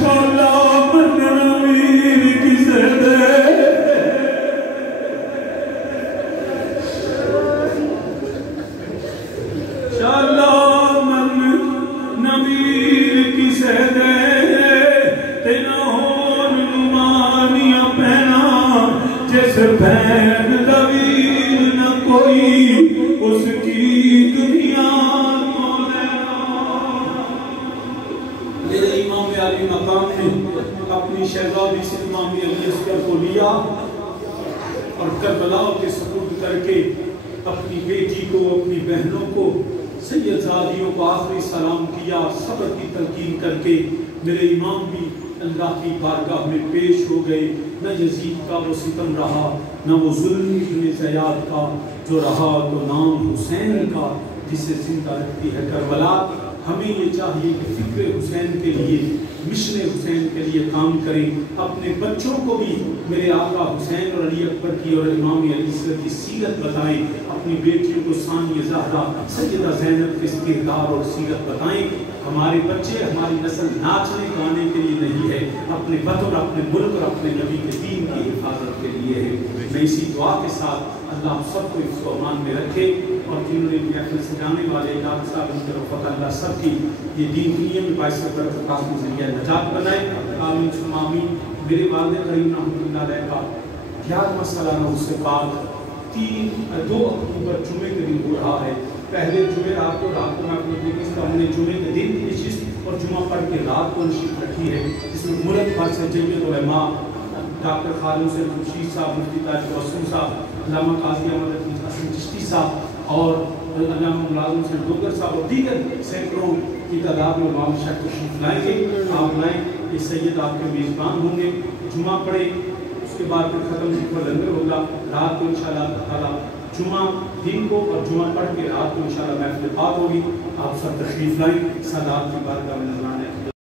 شالا مننا ویر کسے دے شالا مننا ویر کسے دے جس بہن دا ویر نہ کوئی اس کی دنیا کو لینا میرے امام علی مقام نے اپنی شہزادی سے امام علی اصغر کو لیا اور کربلا کے سپرد کر کے اپنی بیٹی کو اپنی بہنوں کو سیدزادیوں کو آخری سلام کیا صبر کی تلقین کر کے میرے امام بھی اللہ کی بارگاہ میں پیش ہو گئے نہ یزید کا وہ ستم رہا نہ وہ ظلم ابن زیاد کا جو رہا تو نام حسین کا جسے زندہ رکھتی ہے کربلا ہمیں یہ چاہیے کہ فکر حسین کے لیے مشن حسین کے لیے کام کریں اپنے بچوں کو بھی میرے آقا حسین اور علی اکبر کی اور امام علی اصغر کی سیرت بتائیں اپنی بیٹیوں کو ثانیہ زہرا سیدہ زینب کے کردار اور سیرت بتائیں ہمارے بچے ہماری نسل ناچنے گانے کے لیے نہیں ہے اپنے وطن اپنے ملک اور اپنے نبی کے دین کی حفاظت کے لیے ہے میں اسی دعا کے ساتھ اللہ سب کو حفظ و امان میں رکھے اور جنہوں نے محفل سجانے والے ڈاکٹر صاحب ان کے رفقت اللہ سب کی یہ دین دنیا میں باعث برکت کا ذریعہ نجات بنائے آمین ثم آمین میرے والد کریم رحمۃ اللہ علیہ کا 11واں سالانہ عرس پاک 2 اکتوبر جمعے کے دن ہو رہا ہے پہلے جمعے رات کو میں اپنی بیٹی سے ہم نے جمعے کے دن کی نشست اور جمعہ پڑھ کے رات کو نشست رکھی ہے جس میں ملک بھر سے جمعیت علماء ڈاکٹر خالد حسین خورشید صاحب مفتی طارق رسول صاحب علامہ قاضی احمد حسن چشتی صاحب اور علامہ ملازم حسین ڈوگر صاحب اور دیگر سینکڑوں کی تعداد میں علماء شاہ تشریف لائیں گے آپ لائیں یہ سید آپ کے میزبان ہوں گے جمعہ پڑھیں اس کے بعد پھر ختم ذکر لنگر ہوگا رات کو انشاءاللہ تعالیٰ جمعہ دن کو اور جمعہ پڑھ کے رات کو انشاءاللہ محفل پاک ہوگی آپ سب تشریف لائیں سادات کی بارگاہ میں نذرانے